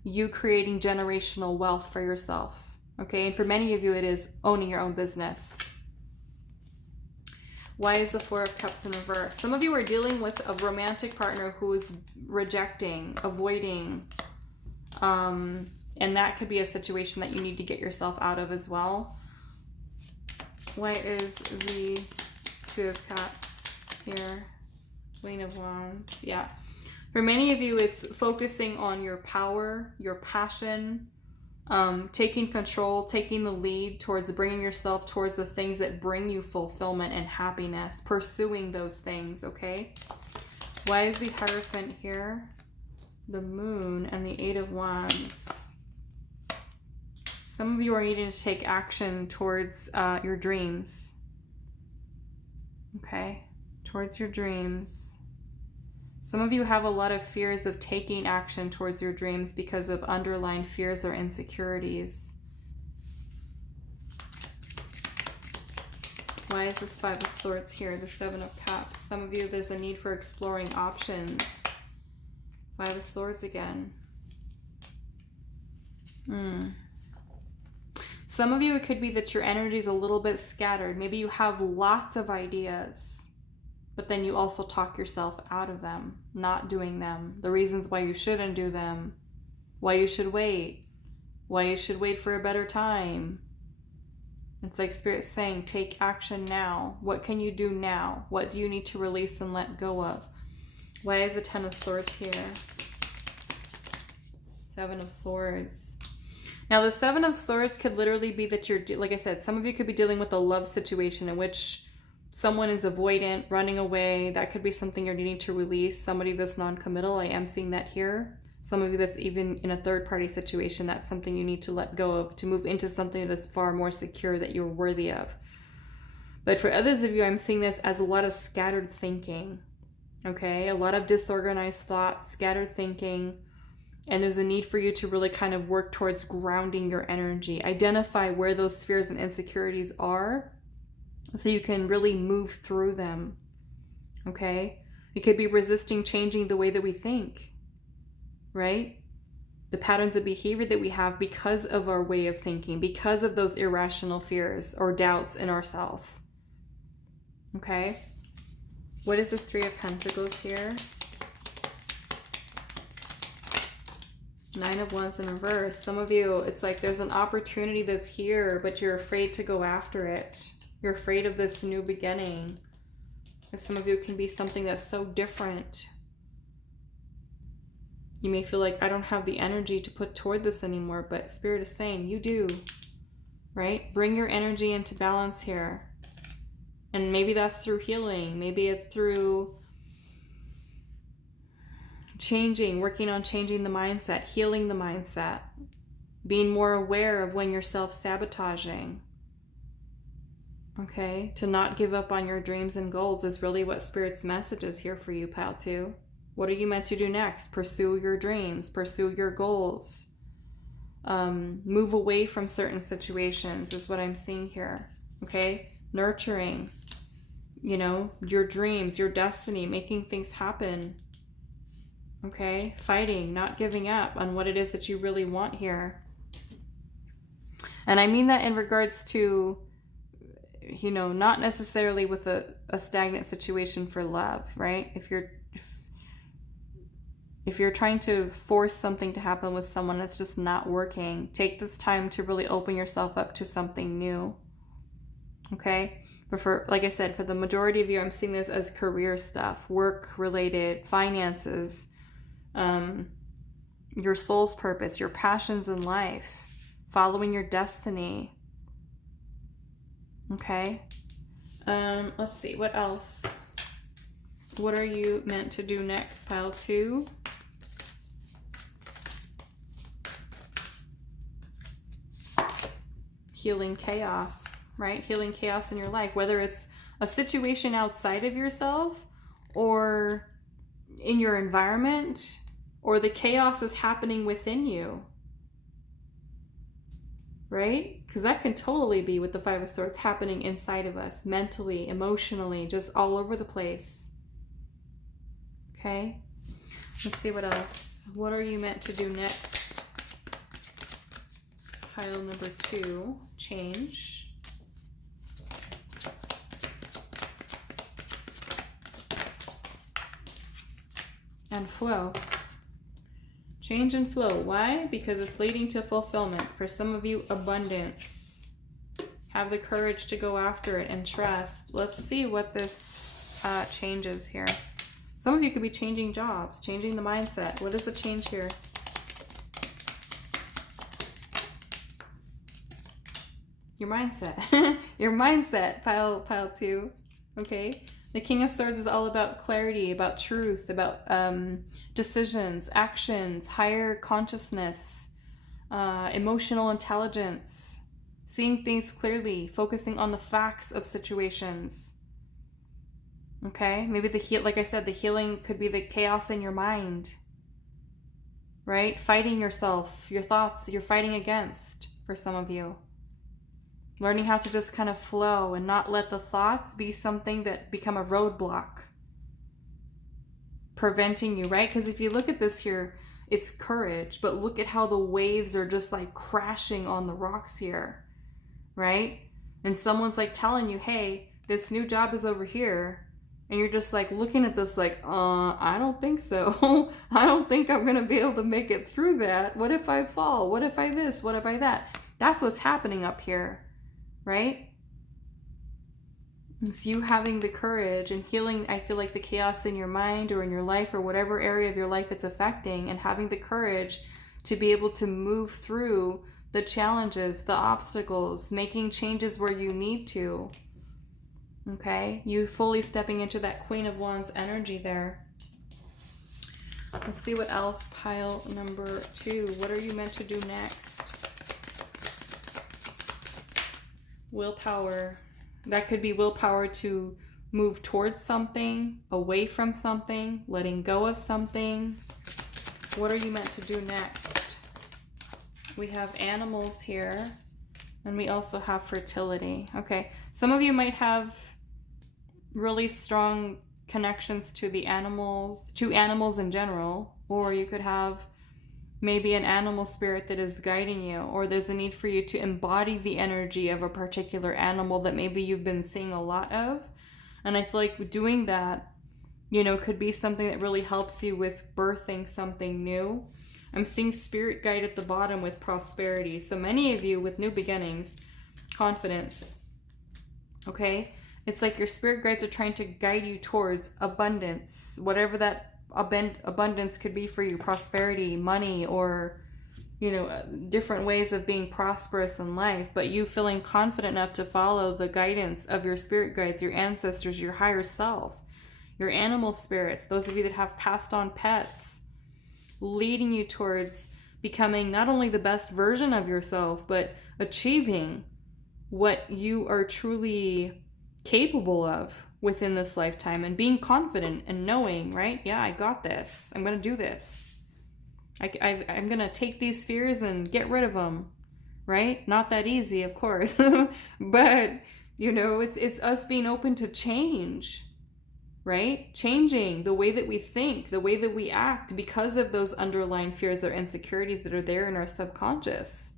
you creating generational wealth for yourself. Okay, and for many of you, it is owning your own business. Why is the Four of Cups in reverse? Some of you are dealing with a romantic partner who is rejecting, avoiding, and that could be a situation that you need to get yourself out of as well. Why is the Two of Cups here? Queen of Wands, yeah. For many of you, it's focusing on your power, your passion, taking control, taking the lead towards bringing yourself towards the things that bring you fulfillment and happiness, pursuing those things, okay? Why is the Hierophant here? The Moon and the Eight of Wands. Some of you are needing to take action towards your dreams, okay? Towards your dreams. Some of you have a lot of fears of taking action towards your dreams because of underlying fears or insecurities. Why is this Five of Swords here? The Seven of Cups. Some of you, there's a need for exploring options. Five of Swords again. Some of you, it could be that your energy is a little bit scattered. Maybe you have lots of ideas, but then you also talk yourself out of them, not doing them. The reasons why you shouldn't do them, why you should wait for a better time. It's like Spirit's saying, take action now. What can you do now? What do you need to release and let go of? Why is the Ten of Swords here? Seven of Swords. Now, the Seven of Swords could literally be that you're, like I said, some of you could be dealing with a love situation in which someone is avoidant, running away. That could be something you're needing to release. Somebody that's non-committal. I am seeing that here. Some of you that's even in a third-party situation. That's something you need to let go of to move into something that is far more secure that you're worthy of. But for others of you, I'm seeing this as a lot of scattered thinking. Okay? A lot of disorganized thoughts, scattered thinking. And there's a need for you to really kind of work towards grounding your energy. Identify where those fears and insecurities are so you can really move through them. Okay? It could be resisting changing the way that we think, right? The patterns of behavior that we have because of our way of thinking, because of those irrational fears or doubts in ourselves. Okay? What is this Three of Pentacles here? Nine of Wands in reverse. Some of you, it's like there's an opportunity that's here, but you're afraid to go after it. You're afraid of this new beginning. Some of you, it can be something that's so different. You may feel like, I don't have the energy to put toward this anymore, but Spirit is saying you do, right? Bring your energy into balance here. And maybe that's through healing. Maybe it's through working on changing the mindset, healing the mindset, being more aware of when you're self-sabotaging. Okay, to not give up on your dreams and goals is really what Spirit's message is here for you, pal, too. What are you meant to do next? Pursue your dreams, pursue your goals. Move away from certain situations is what I'm seeing here. Okay, nurturing, your dreams, your destiny, making things happen. Okay, fighting, not giving up on what it is that you really want here. And I mean that in regards to, not necessarily with a stagnant situation for love, right? If you're trying to force something to happen with someone that's just not working, take this time to really open yourself up to something new. Okay? But for, like I said, for the majority of you, I'm seeing this as career stuff, work-related, finances, your soul's purpose, your passions in life, following your destiny. Okay? Let's see, what else? What are you meant to do next, pile 2? Healing chaos, right? Healing chaos in your life, whether it's a situation outside of yourself or in your environment, or the chaos is happening within you, right? Because that can totally be with the Five of Swords happening inside of us, mentally, emotionally, just all over the place. Okay, let's see what else. What are you meant to do next? Pile number 2, change. And flow. Change and flow. Why? Because it's leading to fulfillment. For some of you, abundance. Have the courage to go after it and trust. Let's see what this changes here. Some of you could be changing jobs, changing the mindset. What is the change here? Your mindset. Your mindset, pile 2. Okay? The King of Swords is all about clarity, about truth, about decisions, actions, higher consciousness, emotional intelligence, seeing things clearly, focusing on the facts of situations. Okay? Maybe like I said, the healing could be the chaos in your mind. Right? Fighting yourself, your thoughts you're fighting against for some of you. Learning how to just kind of flow and not let the thoughts be something that become a roadblock, preventing you, right? Because if you look at this here, it's courage, but look at how the waves are just like crashing on the rocks here, right? And someone's like telling you, hey, this new job is over here. And you're just like looking at this like, I don't think so. I don't think I'm going to be able to make it through that. What if I fall? What if I this? What if I that? That's what's happening up here. Right? It's you having the courage and healing, I feel like, the chaos in your mind or in your life or whatever area of your life it's affecting, and having the courage to be able to move through the challenges, the obstacles, making changes where you need to. Okay? You fully stepping into that Queen of Wands energy there. Let's see what else. Pile number 2. What are you meant to do next? Willpower. That could be willpower to move towards something, away from something, letting go of something. What are you meant to do next? We have animals here, and we also have fertility. Okay, some of you might have really strong connections to the animals, to animals in general, or you could have maybe an animal spirit that is guiding you, or there's a need for you to embody the energy of a particular animal that maybe you've been seeing a lot of. And I feel like doing that, you know, could be something that really helps you with birthing something new. I'm seeing spirit guide at the bottom with prosperity. So many of you with new beginnings, confidence. Okay? It's like your spirit guides are trying to guide you towards abundance, whatever that abundance could be for you, prosperity, money, or, you know, different ways of being prosperous in life, but you feeling confident enough to follow the guidance of your spirit guides, your ancestors, your higher self, your animal spirits, those of you that have passed on pets, leading you towards becoming not only the best version of yourself, but achieving what you are truly capable of within this lifetime, and being confident and knowing, right? Yeah, I got this. I'm going to do this. I'm going to take these fears and get rid of them, right? Not that easy, of course. But, you know, it's us being open to change, right? Changing the way that we think, the way that we act because of those underlying fears or insecurities that are there in our subconscious,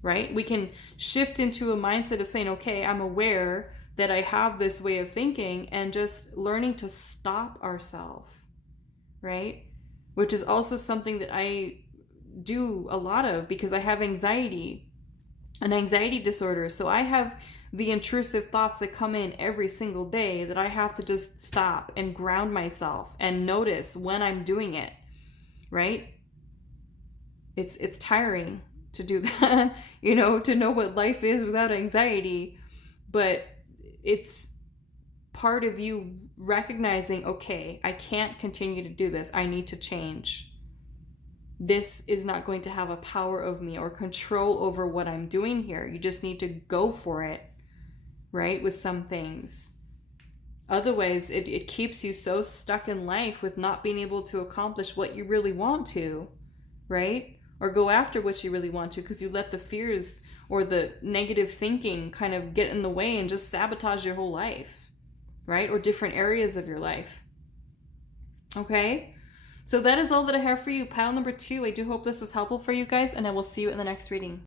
right? We can shift into a mindset of saying, okay, I'm aware that I have this way of thinking, and just learning to stop ourselves, right? Which is also something that I do a lot of because I have anxiety, an anxiety disorder. So I have the intrusive thoughts that come in every single day that I have to just stop and ground myself and notice when I'm doing it, right? It's tiring to do that, you know, to know what life is without anxiety, but it's part of you recognizing, okay, I can't continue to do this. I need to change. This is not going to have a power over me or control over what I'm doing here. You just need to go for it, right? With some things. Otherwise, it keeps you so stuck in life with not being able to accomplish what you really want to, right? Or go after what you really want to because you let the fears or the negative thinking kind of get in the way and just sabotage your whole life, right? Or different areas of your life. Okay? So that is all that I have for you. Pile number 2. I do hope this was helpful for you guys, and I will see you in the next reading.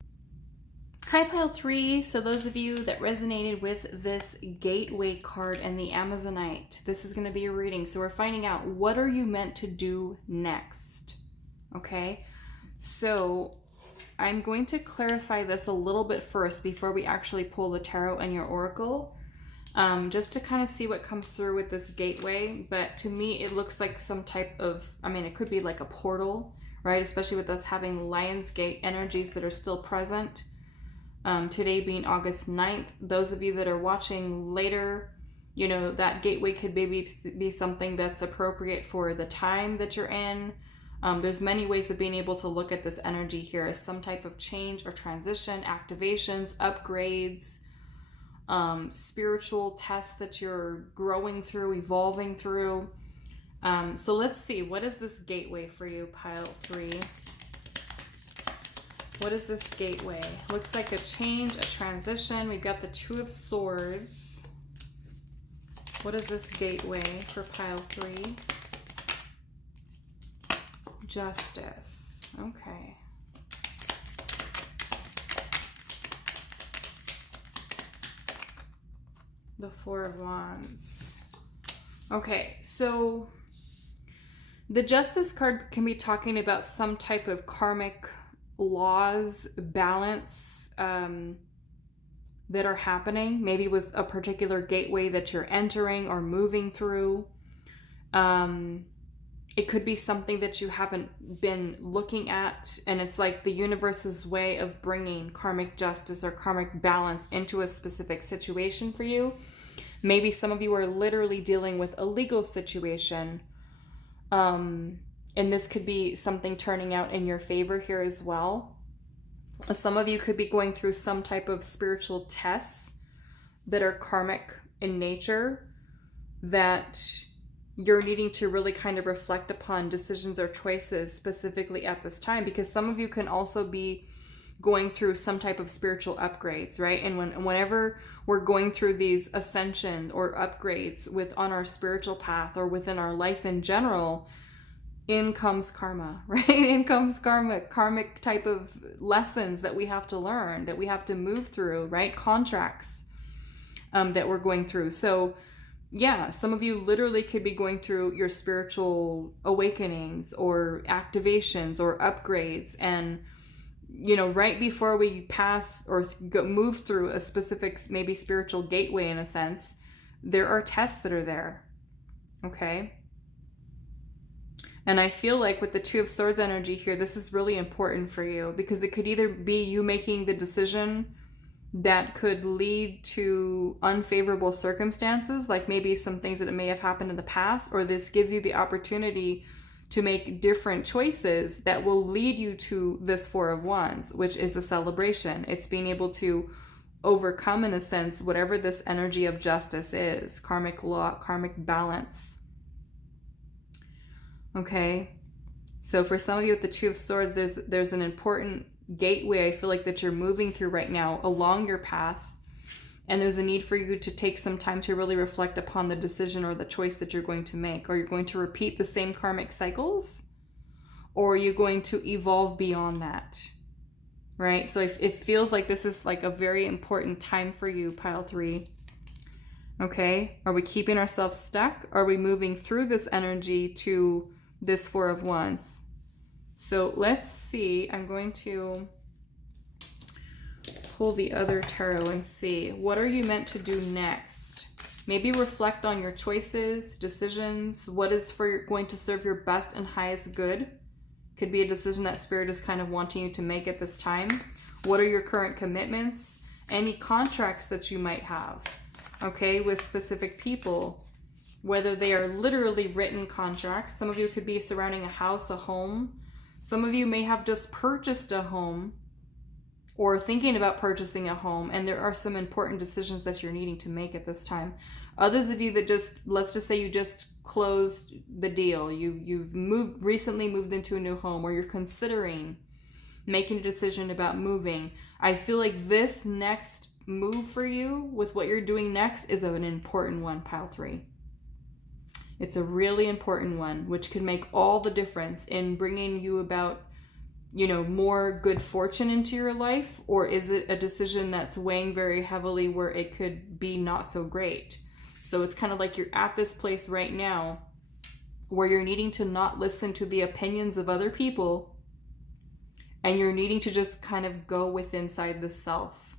Hi, pile 3. So those of you that resonated with this Gateway card and the Amazonite, this is going to be your reading. So we're finding out, what are you meant to do next? Okay? So I'm going to clarify this a little bit first before we actually pull the tarot and your oracle, just to kind of see what comes through with this gateway. But to me, it looks like some type of, I mean, it could be like a portal, right? Especially with us having Lionsgate energies that are still present. Today being August 9th. Those of you that are watching later, you know, that gateway could maybe be something that's appropriate for the time that you're in. There's many ways of being able to look at this energy here as some type of change or transition, activations, upgrades, spiritual tests that you're growing through, evolving through. So let's see, what is this gateway for you, pile 3? What is this gateway? Looks like a change, a transition. We've got the 2 of Swords. What is this gateway for pile 3? Justice. Okay. The 4 of Wands. Okay, so the Justice card can be talking about some type of karmic laws, balance that are happening, maybe with a particular gateway that you're entering or moving through. It could be something that you haven't been looking at, and it's like the universe's way of bringing karmic justice or karmic balance into a specific situation for you. Maybe some of you are literally dealing with a legal situation. And this could be something turning out in your favor here as well. Some of you could be going through some type of spiritual tests that are karmic in nature that you're needing to really kind of reflect upon decisions or choices specifically at this time, because some of you can also be going through some type of spiritual upgrades, right? And whenever we're going through these ascension or upgrades on our spiritual path or within our life in general, in comes karma, right? In comes karmic type of lessons that we have to learn, that we have to move through, right? Contracts that we're going through. So yeah, some of you literally could be going through your spiritual awakenings or activations or upgrades. And, you know, right before we pass or move through a specific, maybe spiritual gateway in a sense, there are tests that are there. Okay. And I feel like with the 2 of Swords energy here, this is really important for you, because it could either be you making the decision that could lead to unfavorable circumstances, like maybe some things that may have happened in the past, or this gives you the opportunity to make different choices that will lead you to this 4 of Wands, which is a celebration. It's being able to overcome, in a sense, whatever this energy of justice is, karmic law, karmic balance. Okay, so for some of you with the 2 of Swords, there's an important gateway I feel like that you're moving through right now along your path, and there's a need for you to take some time to really reflect upon the decision or the choice that you're going to make. Are you going to repeat the same karmic cycles, or are you going to evolve beyond that, right? So it feels like this is like a very important time for you, pile 3. Okay, are we keeping ourselves stuck? Are we moving through this energy to this 4 of Wands? So let's see. I'm going to pull the other tarot and see, what are you meant to do next? Maybe reflect on your choices, decisions. What is going to serve your best and highest good? Could be a decision that Spirit is kind of wanting you to make at this time. What are your current commitments? Any contracts that you might have, okay, with specific people, whether they are literally written contracts. Some of you could be surrounding a house, a home. Some of you may have just purchased a home or thinking about purchasing a home, and there are some important decisions that you're needing to make at this time. Others of you that let's just say you just closed the deal. You've recently moved into a new home, or you're considering making a decision about moving. I feel like this next move for you with what you're doing next is an important one, pile 3. It's a really important one, which could make all the difference in bringing you about, you know, more good fortune into your life. Or is it a decision that's weighing very heavily where it could be not so great? So it's kind of like you're at this place right now where you're needing to not listen to the opinions of other people, and you're needing to just kind of go with inside the self.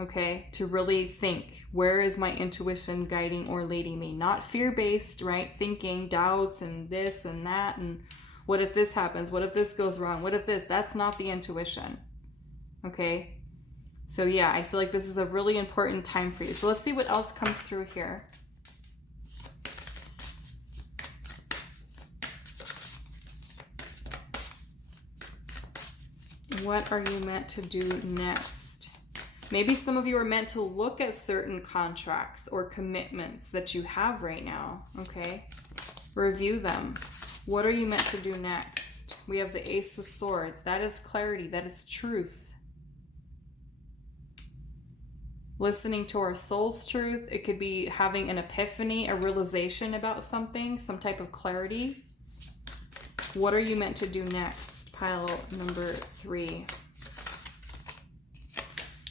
Okay, to really think, where is my intuition guiding or leading me? Not fear-based, right? Thinking, doubts, and this and that, and what if this happens? What if this goes wrong? What if this? That's not the intuition. Okay, So yeah, I feel like this is a really important time for you. So let's see what else comes through here. What are you meant to do next? Maybe some of you are meant to look at certain contracts or commitments that you have right now, okay? Review them. What are you meant to do next? We have the Ace of Swords. That is clarity. That is truth. Listening to our soul's truth. It could be having an epiphany, a realization about something, some type of clarity. What are you meant to do next? Pile number 3.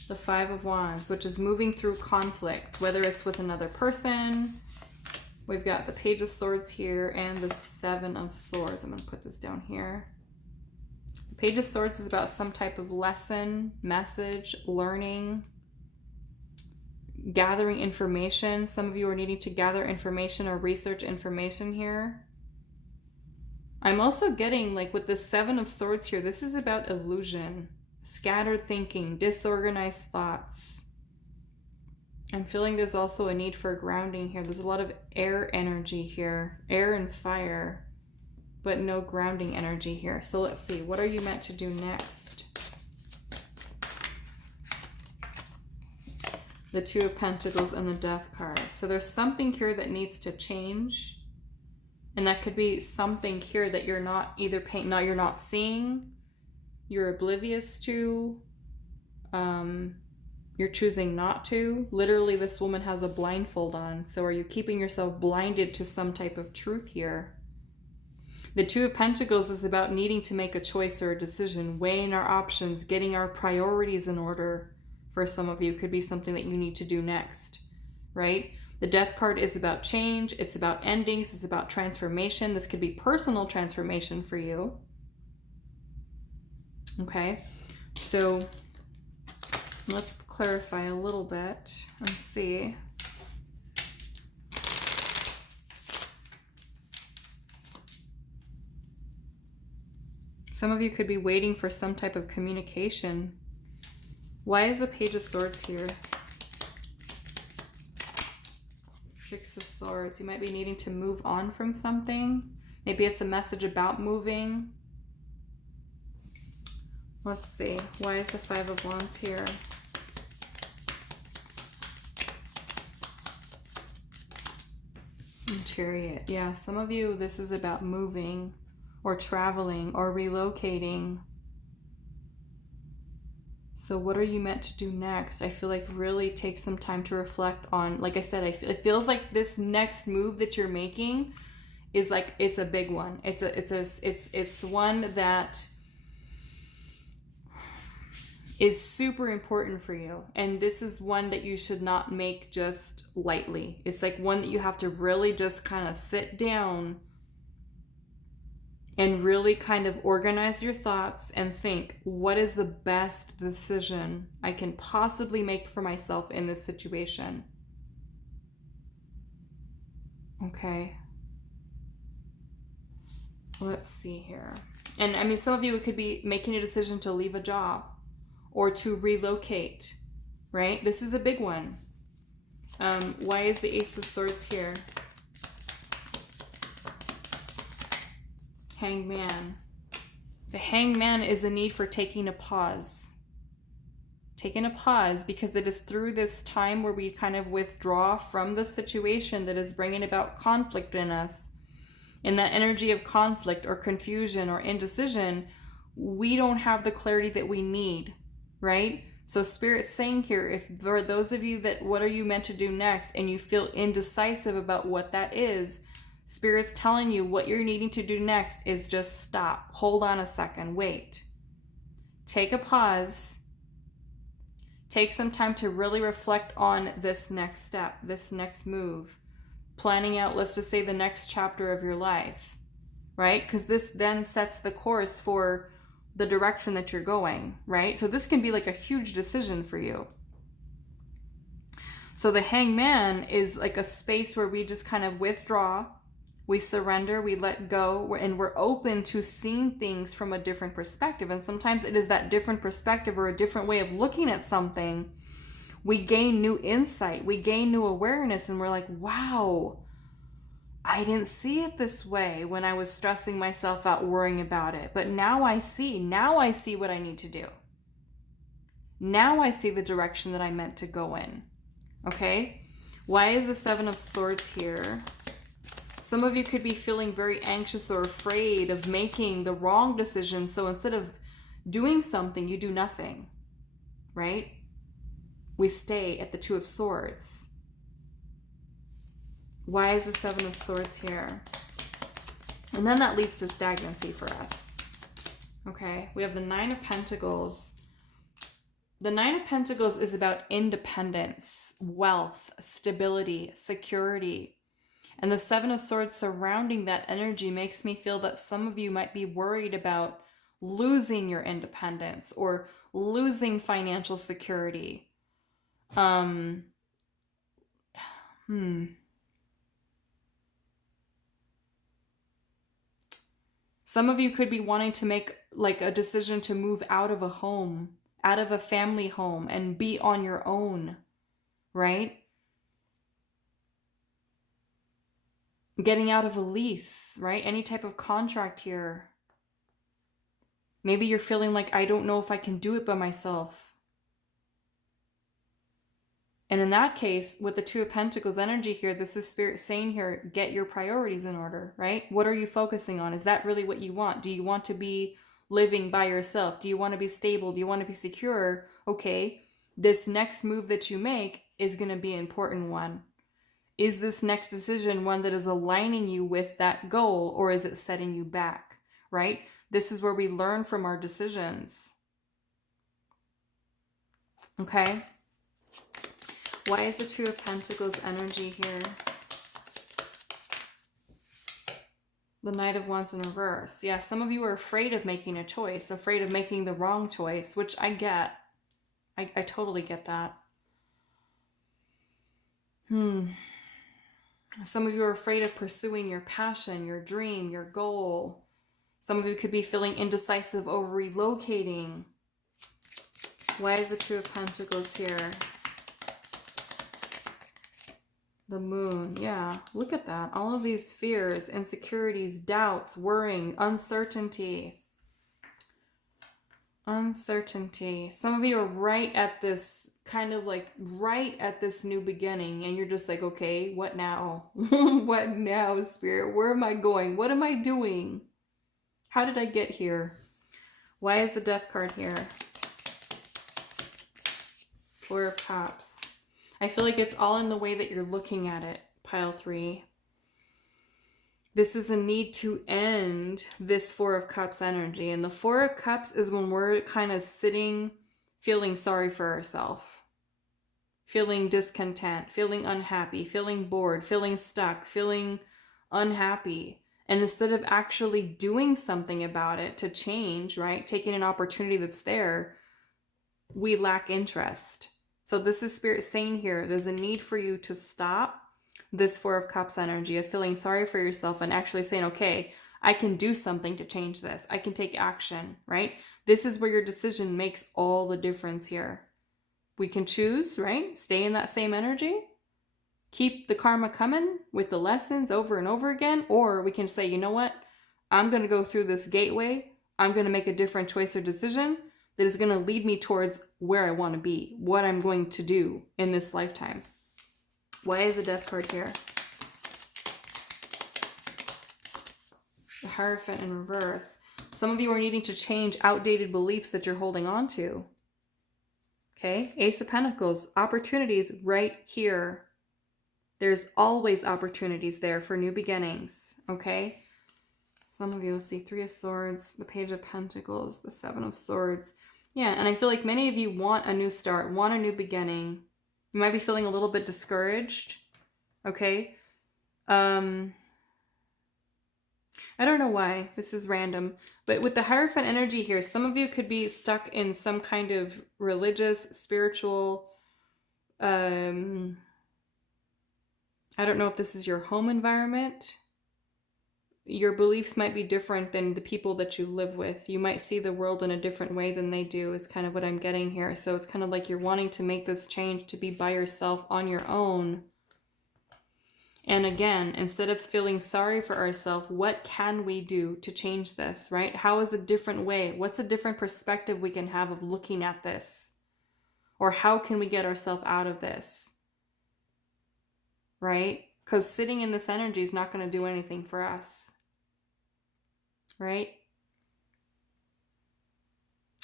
The 5 of Wands, which is moving through conflict, whether it's with another person. We've got the Page of Swords here and the 7 of Swords. I'm going to put this down here. The Page of Swords is about some type of lesson, message, learning, gathering information. Some of you are needing to gather information or research information here. I'm also getting, like, with the 7 of Swords here, this is about illusion, scattered thinking, disorganized thoughts. I'm feeling there's also a need for grounding here. There's a lot of air energy here, air and fire, but no grounding energy here. So let's see, what are you meant to do next? The 2 of Pentacles and the Death card. So there's something here that needs to change. And that could be something here that you're not either you're not seeing, you're oblivious to, you're choosing not to. Literally, this woman has a blindfold on. So are you keeping yourself blinded to some type of truth here? The 2 of Pentacles is about needing to make a choice or a decision, weighing our options, getting our priorities in order. For some of you, could be something that you need to do next, right? The Death card is about change. It's about endings. It's about transformation. This could be personal transformation for you. Okay, so let's clarify a little bit and see. Some of you could be waiting for some type of communication. Why is the Page of Swords here? 6 of Swords. You might be needing to move on from something. Maybe it's a message about moving. Let's see. Why is the 5 of Wands here? And Chariot. Yeah, some of you, this is about moving or traveling or relocating. So what are you meant to do next? I feel like really take some time to reflect on, like I said, it feels like this next move that you're making is like, it's a big one. It's one that is super important for you. And this is one that you should not make just lightly. It's like one that you have to really just kind of sit down and really kind of organize your thoughts and think, what is the best decision I can possibly make for myself in this situation? Okay. Let's see here. And I mean, some of you could be making a decision to leave a job or to relocate, right? This is a big one. Why is the Ace of Swords here? Hangman. The Hangman is a need for taking a pause. Taking a pause because it is through this time where we kind of withdraw from the situation that is bringing about conflict in us. In that energy of conflict or confusion or indecision, we don't have the clarity that we need, right? So Spirit's saying here, if for those of you that, what are you meant to do next? And you feel indecisive about what that is, Spirit's telling you what you're needing to do next is just stop. Hold on a second. Wait. Take a pause. Take some time to really reflect on this next step, this next move. Planning out, let's just say, the next chapter of your life, right? Because this then sets the course for the direction that you're going, right? So this can be like a huge decision for you. So the Hangman is like a space where we just kind of withdraw. We surrender, we let go, and we're open to seeing things from a different perspective. And sometimes it is that different perspective or a different way of looking at something. We gain new insight, we gain new awareness, and we're like, wow, I didn't see it this way when I was stressing myself out worrying about it. But now I see what I need to do. Now I see the direction that I meant to go in. Okay? Why is the Seven of Swords here? Some of you could be feeling very anxious or afraid of making the wrong decision. So instead of doing something, you do nothing, right? We stay at the Two of Swords. Why is the Seven of Swords here? And then that leads to stagnancy for us. Okay, we have the Nine of Pentacles. The Nine of Pentacles is about independence, wealth, stability, security. And the Seven of Swords surrounding that energy makes me feel that some of you might be worried about losing your independence or losing financial security. Some of you could be wanting to make like a decision to move out of a home, out of a family home, and be on your own, right? Getting out of a lease, right? Any type of contract here. Maybe you're feeling like, I don't know if I can do it by myself. And in that case, with the Two of Pentacles energy here, this is Spirit saying here, get your priorities in order, right? What are you focusing on? Is that really what you want? Do you want to be living by yourself? Do you want to be stable? Do you want to be secure? Okay, this next move that you make is going to be an important one. Is this next decision one that is aligning you with that goal, or is it setting you back, right? This is where we learn from our decisions. Okay? Why is the Two of Pentacles energy here? The Knight of Wands in reverse. Yeah, some of you are afraid of making a choice, afraid of making the wrong choice, which I get. I totally get that. Some of you are afraid of pursuing your passion, your dream, your goal. Some of you could be feeling indecisive over relocating. Why is the Two of Pentacles here? The Moon. Yeah, look at that. All of these fears, insecurities, doubts, worrying, uncertainty. Uncertainty. Some of you are right at this, kind of like right at this new beginning, and you're just like, okay, what now? What now, Spirit? Where am I going? What am I doing? How did I get here? Why is the Death card here? Four of Cups. I feel like it's all in the way that you're looking at it, pile 3. This is a need to end this Four of Cups energy. And the Four of Cups is when we're kind of sitting, feeling sorry for ourselves, feeling discontent, feeling unhappy, feeling bored, feeling stuck, feeling unhappy. And instead of actually doing something about it to change, right, taking an opportunity that's there, we lack interest. So this is Spirit saying here, there's a need for you to stop this Four of Cups energy of feeling sorry for yourself and actually saying, okay, I can do something to change this. I can take action, right? This is where your decision makes all the difference here. We can choose, right? Stay in that same energy, keep the karma coming with the lessons over and over again, or we can say, you know what? I'm going to go through this gateway. I'm going to make a different choice or decision that is going to lead me towards where I want to be, what I'm going to do in this lifetime. Why is the Death card here? The Hierophant in reverse. Some of you are needing to change outdated beliefs that you're holding on to. Okay, Ace of Pentacles, opportunities right here. There's always opportunities there for new beginnings, okay? Some of you will see Three of Swords, the Page of Pentacles, the Seven of Swords. Yeah, and I feel like many of you want a new start, want a new beginning. You might be feeling a little bit discouraged, okay? I don't know why. This is random. But with the Hierophant energy here, some of you could be stuck in some kind of religious, spiritual, I don't know if this is your home environment, your beliefs might be different than the people that you live with. You might see the world in a different way than they do, is kind of what I'm getting here. So it's kind of like you're wanting to make this change to be by yourself on your own. And again, instead of feeling sorry for ourselves, what can we do to change this, right? How is a different way? What's a different perspective we can have of looking at this? Or how can we get ourselves out of this? Right? Because sitting in this energy is not going to do anything for us. Right?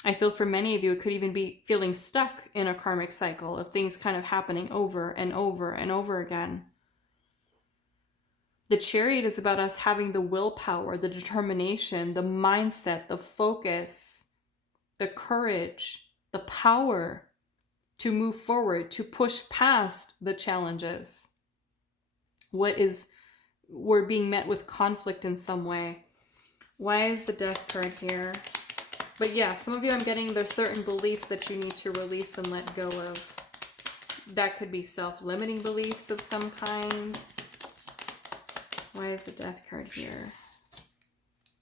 I feel for many of you, it could even be feeling stuck in a karmic cycle of things kind of happening over and over and over again. The Chariot is about us having the willpower, the determination, the mindset, the focus, the courage, the power to move forward, to push past the challenges. We're being met with conflict in some way. Why is the Death card here? But yeah, some of you, I'm getting there's certain beliefs that you need to release and let go of. That could be self-limiting beliefs of some kind. Why is the Death card here?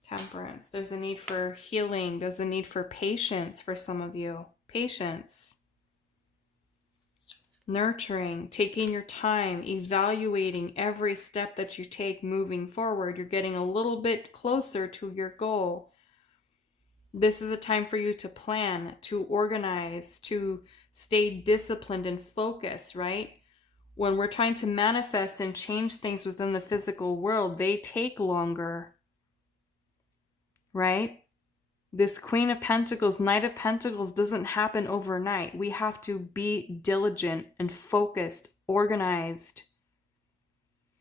Temperance. There's a need for healing. There's a need for patience for some of you. Patience. Nurturing. Taking your time. Evaluating every step that you take moving forward. You're getting a little bit closer to your goal. This is a time for you to plan, to organize, to stay disciplined and focused, right? When we're trying to manifest and change things within the physical world, they take longer, right? This Queen of Pentacles, Knight of Pentacles doesn't happen overnight. We have to be diligent and focused, organized.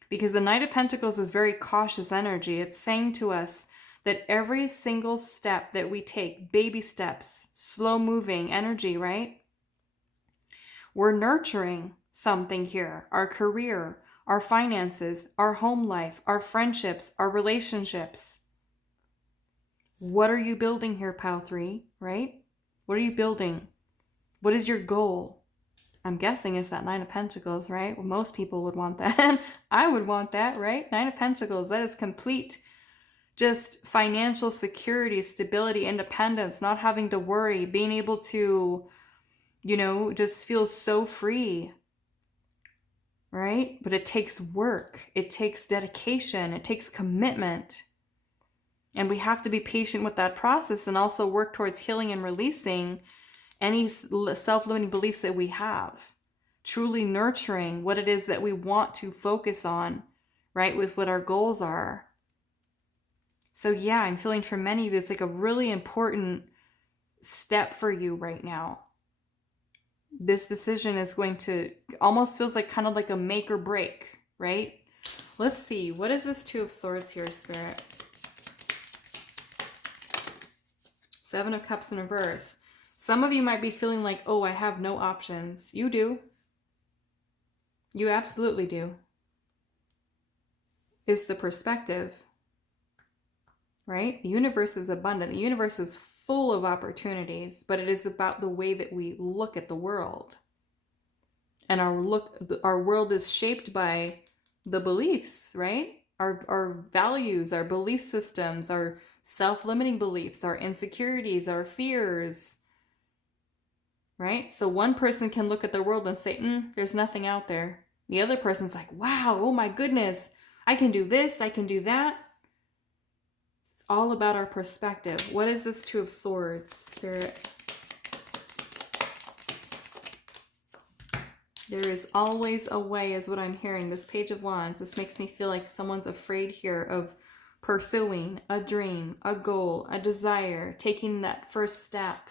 Because the Knight of Pentacles is very cautious energy. It's saying to us that every single step that we take, baby steps, slow moving energy, right? We're nurturing something here, our career, our finances, our home life, our friendships, our relationships. What are you building here, Pile 3, right? What are you building? What is your goal? I'm guessing it's that Nine of Pentacles, right? Well, most people would want that. I would want that, right? Nine of Pentacles, that is complete, just financial security, stability, independence, not having to worry, being able to, just feel so free. Right? But it takes work. It takes dedication. It takes commitment. And we have to be patient with that process and also work towards healing and releasing any self-limiting beliefs that we have. Truly nurturing what it is that we want to focus on, right? With what our goals are. So yeah, I'm feeling for many of you, it's like a really important step for you right now. This decision is going to almost feels like kind of like a make or break, right? Let's see. What is this Two of Swords here, Spirit? Seven of Cups in reverse. Some of you might be feeling like, oh, I have no options. You do. You absolutely do. It's the perspective, right? The universe is abundant. The universe is full of opportunities, but it is about the way that we look at the world. And our world is shaped by the beliefs, right? Our values, our belief systems, our self-limiting beliefs, our insecurities, our fears, right? So one person can look at the world and say, there's nothing out there. The other person's like, wow, oh my goodness, I can do this, I can do that. It's all about our perspective. What is this Two of Swords, Spirit? There is always a way is what I'm hearing. This Page of Wands, this makes me feel like someone's afraid here of pursuing a dream, a goal, a desire, taking that first step.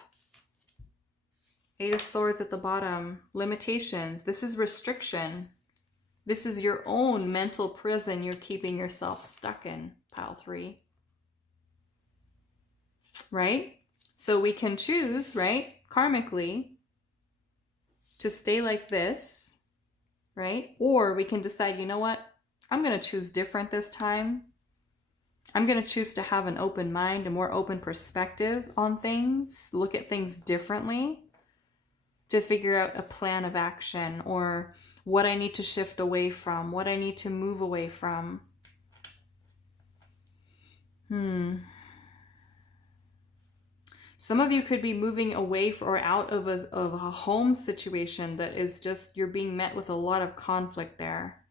Eight of Swords at the bottom. Limitations. This is restriction. This is your own mental prison you're keeping yourself stuck in, Pile 3. Right? So we can choose, right, karmically, to stay like this, right? Or we can decide, you know what? I'm going to choose different this time. I'm going to choose to have an open mind, a more open perspective on things, look at things differently, to figure out a plan of action or what I need to shift away from, what I need to move away from. Some of you could be moving away or out of a home situation that is just, you're being met with a lot of conflict there.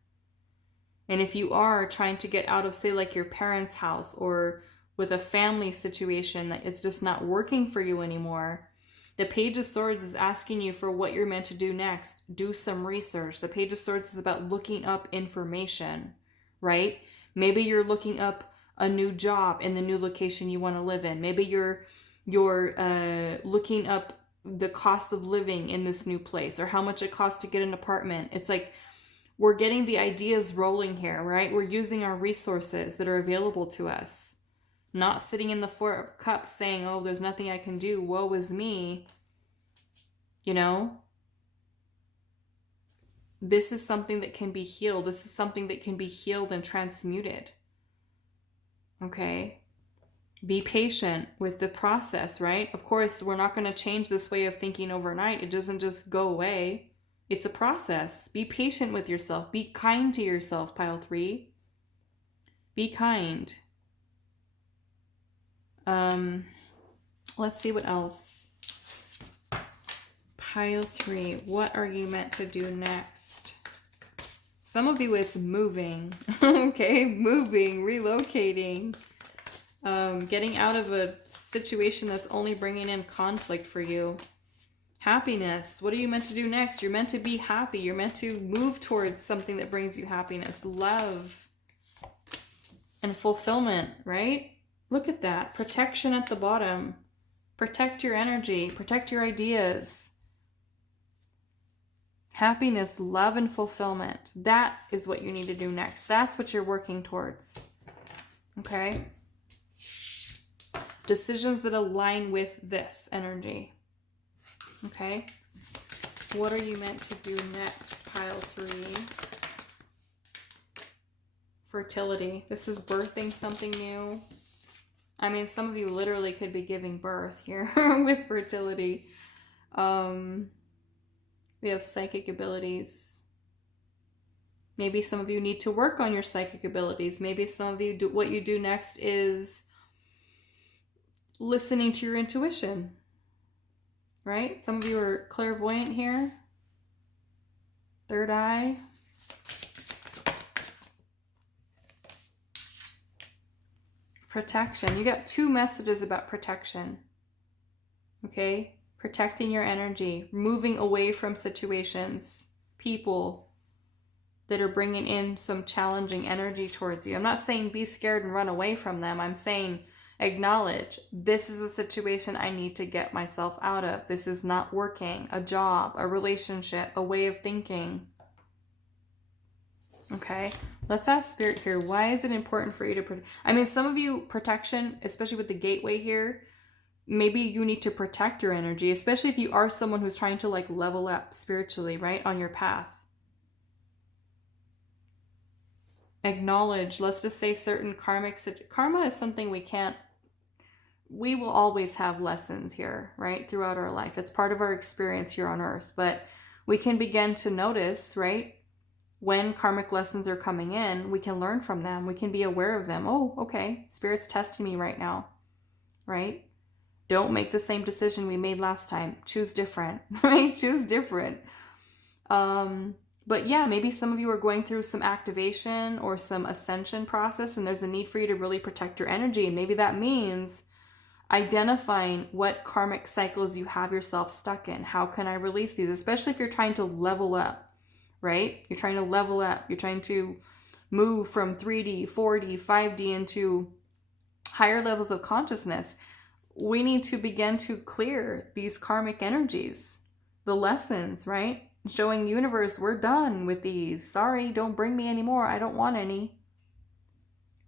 And if you are trying to get out of, say, like your parents' house or with a family situation that it's just not working for you anymore, the Page of Swords is asking you for what you're meant to do next. Do some research. The Page of Swords is about looking up information, right? Maybe you're looking up a new job in the new location you want to live in. Maybe you're looking up the cost of living in this new place, or how much it costs to get an apartment. It's like we're getting the ideas rolling here, right? We're using our resources that are available to us. Not sitting in the Four of Cups saying, oh, there's nothing I can do, woe is me. You know? This is something that can be healed. This is something that can be healed and transmuted. Okay? Be patient with the process, right? Of course, we're not going to change this way of thinking overnight. It doesn't just go away. It's a process. Be patient with yourself. Be kind to yourself, Pile 3. Be kind. Let's see what else. Pile 3. What are you meant to do next? Some of you, it's moving. Okay, moving, relocating. Getting out of a situation that's only bringing in conflict for you. Happiness. What are you meant to do next? You're meant to be happy. You're meant to move towards something that brings you happiness, love, and fulfillment, right? Look at that. Protection at the bottom. Protect your energy. Protect your ideas. Happiness, love, and fulfillment. That is what you need to do next. That's what you're working towards. Okay? Decisions that align with this energy. Okay? What are you meant to do next, Pile 3? Fertility. This is birthing something new. I mean, some of you literally could be giving birth here with fertility. We have psychic abilities. Maybe some of you need to work on your psychic abilities. Maybe some of you, what you do next is listening to your intuition, right? Some of you are clairvoyant here. Third eye. Protection. You got 2 messages about protection. Okay? Protecting your energy. Moving away from situations, people that are bringing in some challenging energy towards you. I'm not saying be scared and run away from them. I'm saying acknowledge, this is a situation I need to get myself out of. This is not working. A job, a relationship, a way of thinking. Okay, let's ask Spirit here. Why is it important for you to I mean, some of you, protection, especially with the gateway here, maybe you need to protect your energy, especially if you are someone who's trying to like level up spiritually, right, on your path. Acknowledge, let's just say certain karma is something we will always have lessons here, right, throughout our life. It's part of our experience here on earth, but we can begin to notice, right, when karmic lessons are coming in, we can learn from them. We can be aware of them. Oh, okay, Spirit's testing me right now, right? Don't make the same decision we made last time. Choose different, right? Choose different. But yeah, maybe some of you are going through some activation or some ascension process, and there's a need for you to really protect your energy. And maybe that means identifying what karmic cycles you have yourself stuck in. How can I release these? Especially if you're trying to level up, right? You're trying to level up. You're trying to move from 3D, 4D, 5D into higher levels of consciousness. We need to begin to clear these karmic energies, the lessons, right? Showing universe, we're done with these. Sorry, don't bring me anymore. I don't want any,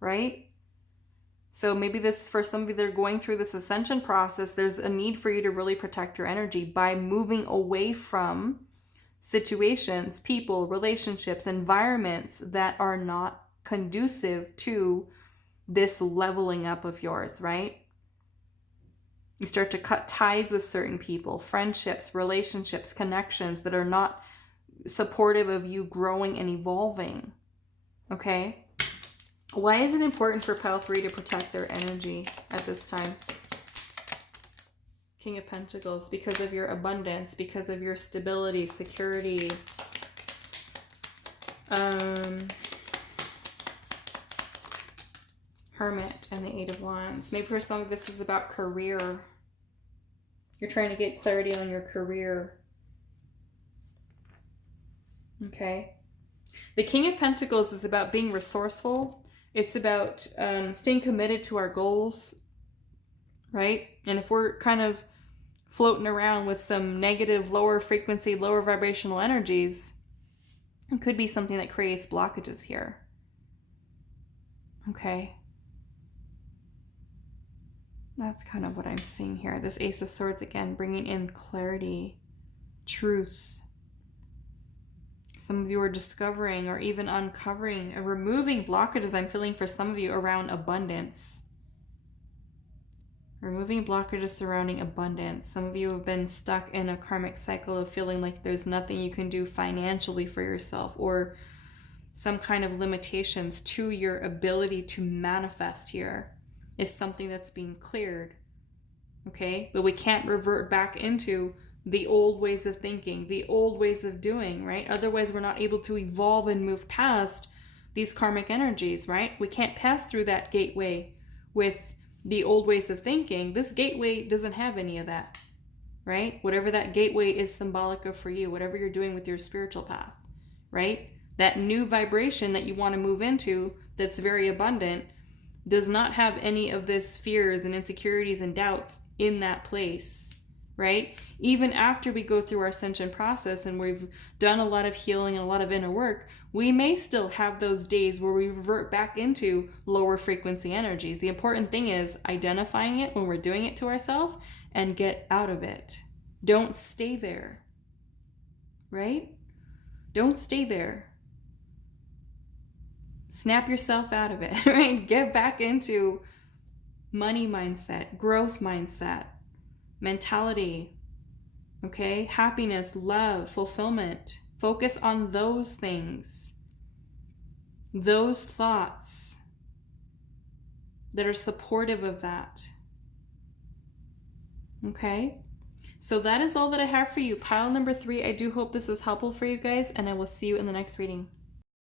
right? So maybe this, for some of you that are going through this ascension process, there's a need for you to really protect your energy by moving away from situations, people, relationships, environments that are not conducive to this leveling up of yours, right? You start to cut ties with certain people, friendships, relationships, connections that are not supportive of you growing and evolving. Okay? Why is it important for pile 3 to protect their energy at this time? King of Pentacles, because of your abundance, because of your stability, security. Hermit and the 8 of Wands. Maybe for some of this is about career. You're trying to get clarity on your career. Okay. The King of Pentacles is about being resourceful. It's about staying committed to our goals, right? And if we're kind of floating around with some negative, lower frequency, lower vibrational energies, it could be something that creates blockages here. Okay. That's kind of what I'm seeing here. This Ace of Swords, again, bringing in clarity, truth. Some of you are discovering or even uncovering or removing blockages I'm feeling for some of you around abundance. Removing blockages surrounding abundance. Some of you have been stuck in a karmic cycle of feeling like there's nothing you can do financially for yourself, or some kind of limitations to your ability to manifest here is something that's being cleared. Okay? But we can't revert back into the old ways of thinking, the old ways of doing, right? Otherwise, we're not able to evolve and move past these karmic energies, right? We can't pass through that gateway with the old ways of thinking. This gateway doesn't have any of that, right? Whatever that gateway is symbolic of for you, whatever you're doing with your spiritual path, right? That new vibration that you want to move into that's very abundant does not have any of this fears and insecurities and doubts in that place, right? Even after we go through our ascension process and we've done a lot of healing and a lot of inner work, we may still have those days where we revert back into lower frequency energies. The important thing is identifying it when we're doing it to ourselves and get out of it. Don't stay there, right? Don't stay there. Snap yourself out of it, right? Get back into money mindset, growth mindset, mentality, okay? Happiness, love, fulfillment. Focus on those things, those thoughts that are supportive of that, okay? So that is all that I have for you. Pile number 3, I do hope this was helpful for you guys, and I will see you in the next reading.